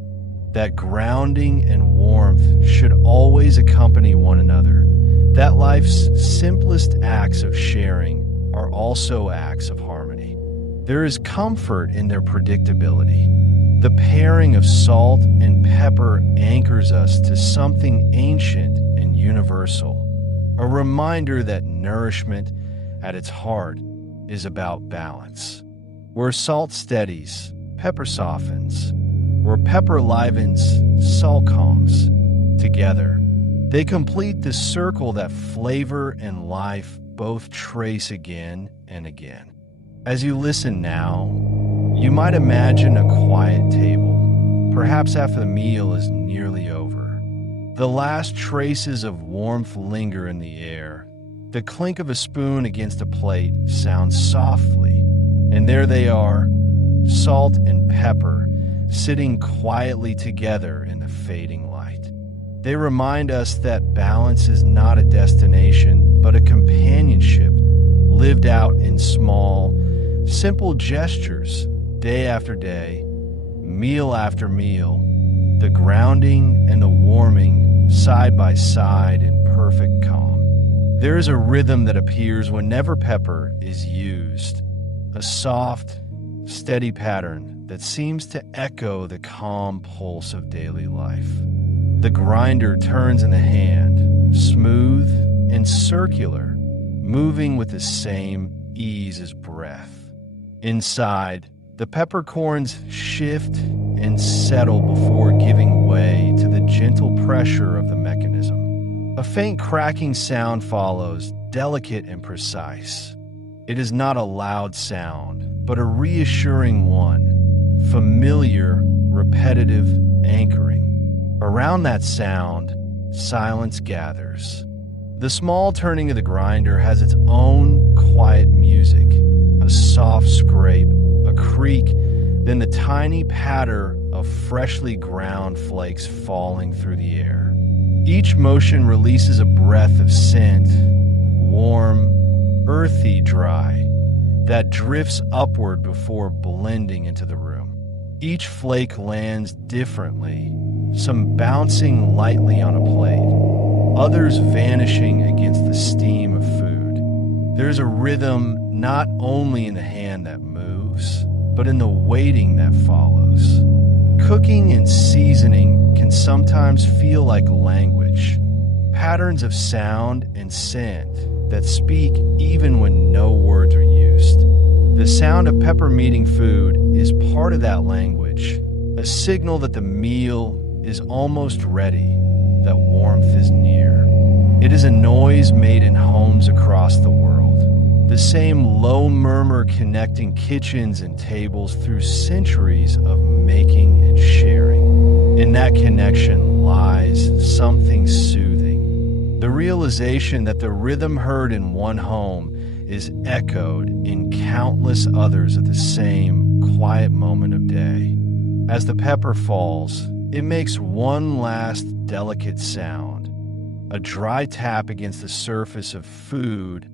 That grounding and warmth should always accompany one another. That life's simplest acts of sharing are also acts of harmony. There is comfort in their predictability. The pairing of salt and pepper anchors us to something ancient and universal, a reminder that nourishment at its heart is about balance. Where salt steadies, pepper softens. Where pepper livens, salt calms. Together, they complete the circle that flavor and life both trace again and again. As you listen now, you might imagine a quiet table, perhaps after the meal is nearly over. The last traces of warmth linger in the air. The clink of a spoon against a plate sounds softly, and there they are, salt and pepper, sitting quietly together in the fading light. They remind us that balance is not a destination, but a companionship lived out in small, simple gestures, day after day, meal after meal, the grounding and the warming side by side in perfect calm. There is a rhythm that appears whenever pepper is used, a soft, steady pattern that seems to echo the calm pulse of daily life. The grinder turns in the hand, smooth and circular, moving with the same ease as breath. Inside, the peppercorns shift and settle before giving way to the gentle pressure of the mechanism. A faint cracking sound follows, delicate and precise. It is not a loud sound, but a reassuring one. Familiar, repetitive anchoring. Around that sound, silence gathers. The small turning of the grinder has its own quiet music, a soft scrape, a creak, then the tiny patter of freshly ground flakes falling through the air. Each motion releases a breath of scent, warm, earthy, dry, that drifts upward before blending into the room. Each flake lands differently, some bouncing lightly on a plate, others vanishing against the steam of food. There's a rhythm not only in the hand that moves, but in the waiting that follows. Cooking and seasoning can sometimes feel like language. patterns of sound and scent that speak even when no words are used. The sound of Pepper meeting food is part of that language, a signal that the meal is almost ready, that warmth is near. It is a noise made in homes across the world, the same low murmur connecting kitchens and tables through centuries of making and sharing. In that connection lies something soothing, the realization that the rhythm heard in one home is echoed in countless others at the same quiet moment of day. As the pepper falls, it makes one last delicate sound, a dry tap against the surface of food,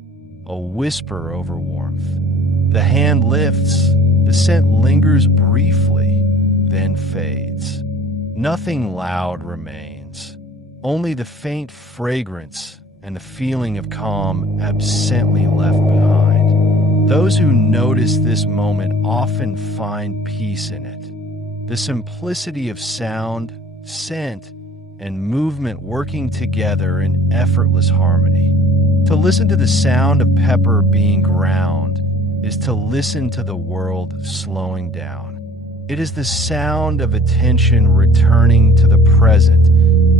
a whisper over warmth. The hand lifts, the scent lingers briefly, then fades. Nothing loud remains, only the faint fragrance and the feeling of calm absently left behind. Those who notice this moment often find peace in it. The simplicity of sound, scent, and movement working together in effortless harmony. To listen to the sound of pepper being ground is to listen to the world slowing down. It is the sound of attention returning to the present,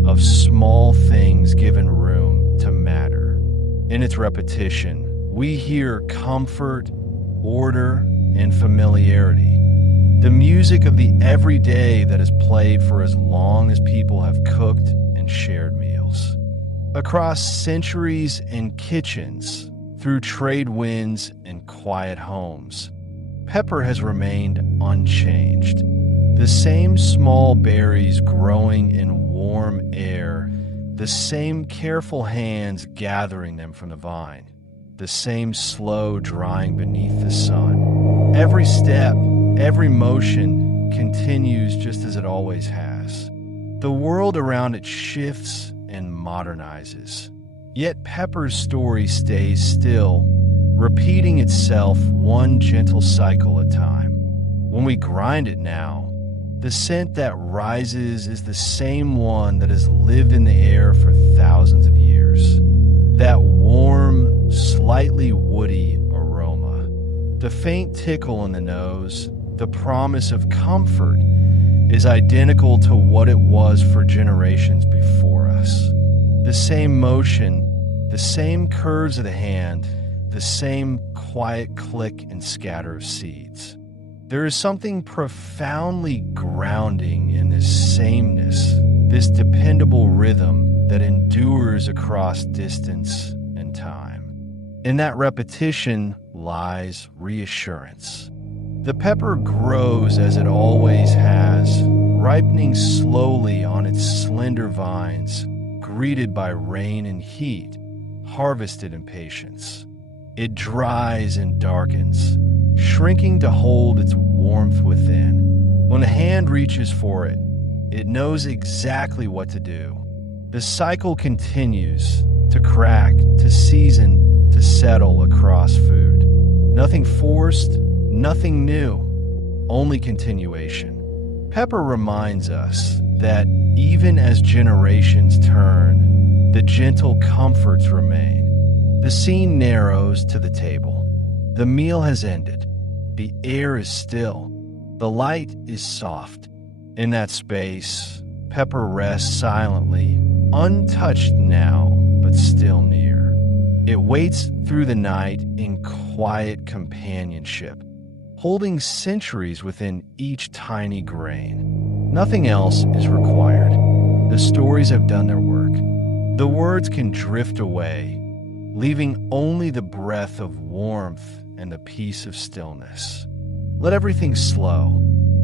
of small things given room to matter. In its repetition, we hear comfort, order, and familiarity. The music of the everyday that has played for as long as people have cooked and shared meals. Across centuries and kitchens, through trade winds and quiet homes, pepper has remained unchanged. The same small berries growing in warm air, the same careful hands gathering them from the vine, the same slow drying beneath the sun. Every step, every motion continues just as it always has. The world around it shifts and modernizes. Yet pepper's story stays still, repeating itself one gentle cycle at a time. When we grind it now, the scent that rises is the same one that has lived in the air for thousands of years. That warm, slightly woody aroma. The faint tickle in the nose, the promise of comfort, is identical to what it was for generations before us. The same motion, the same curves of the hand, the same quiet click and scatter of seeds. There is something profoundly grounding in this sameness, this dependable rhythm that endures across distance and time. In that repetition lies reassurance. The pepper grows as it always has, ripening slowly on its slender vines, greeted by rain and heat, harvested in patience. It dries and darkens, shrinking to hold its warmth within. When a hand reaches for it, it knows exactly what to do. The cycle continues, to crack, to season, to settle across food. Nothing forced, nothing new, only continuation. Pepper reminds us that even as generations turn, the gentle comforts remain. The scene narrows to the table. The meal has ended. The air is still. The light is soft. In that space, Pepper rests silently, untouched now, but still near. It waits through the night in quiet companionship, holding centuries within each tiny grain. Nothing else is required. The stories have done their work. The words can drift away, leaving only the breath of warmth and the peace of stillness. Let everything slow.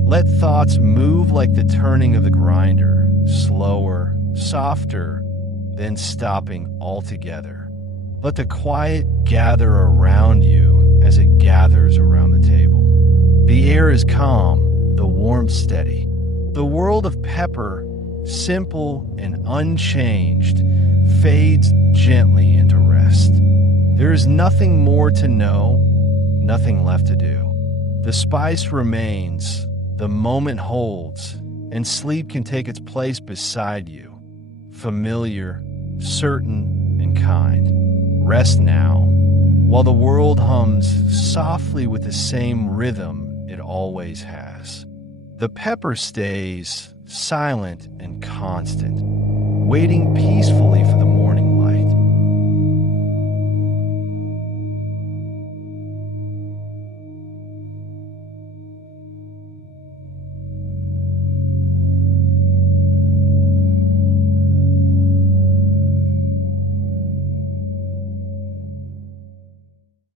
Let thoughts move like the turning of the grinder, slower, softer, then stopping altogether. Let the quiet gather around you as it gathers around the table. The air is calm, the warmth steady. The world of pepper, simple and unchanged, fades gently into rest. There is nothing more to know, nothing left to do. The spice remains, the moment holds, and sleep can take its place beside you, familiar, certain, and kind. Rest now, while the world hums softly with the same rhythm it always has. The pepper stays silent and constant, waiting peacefully for the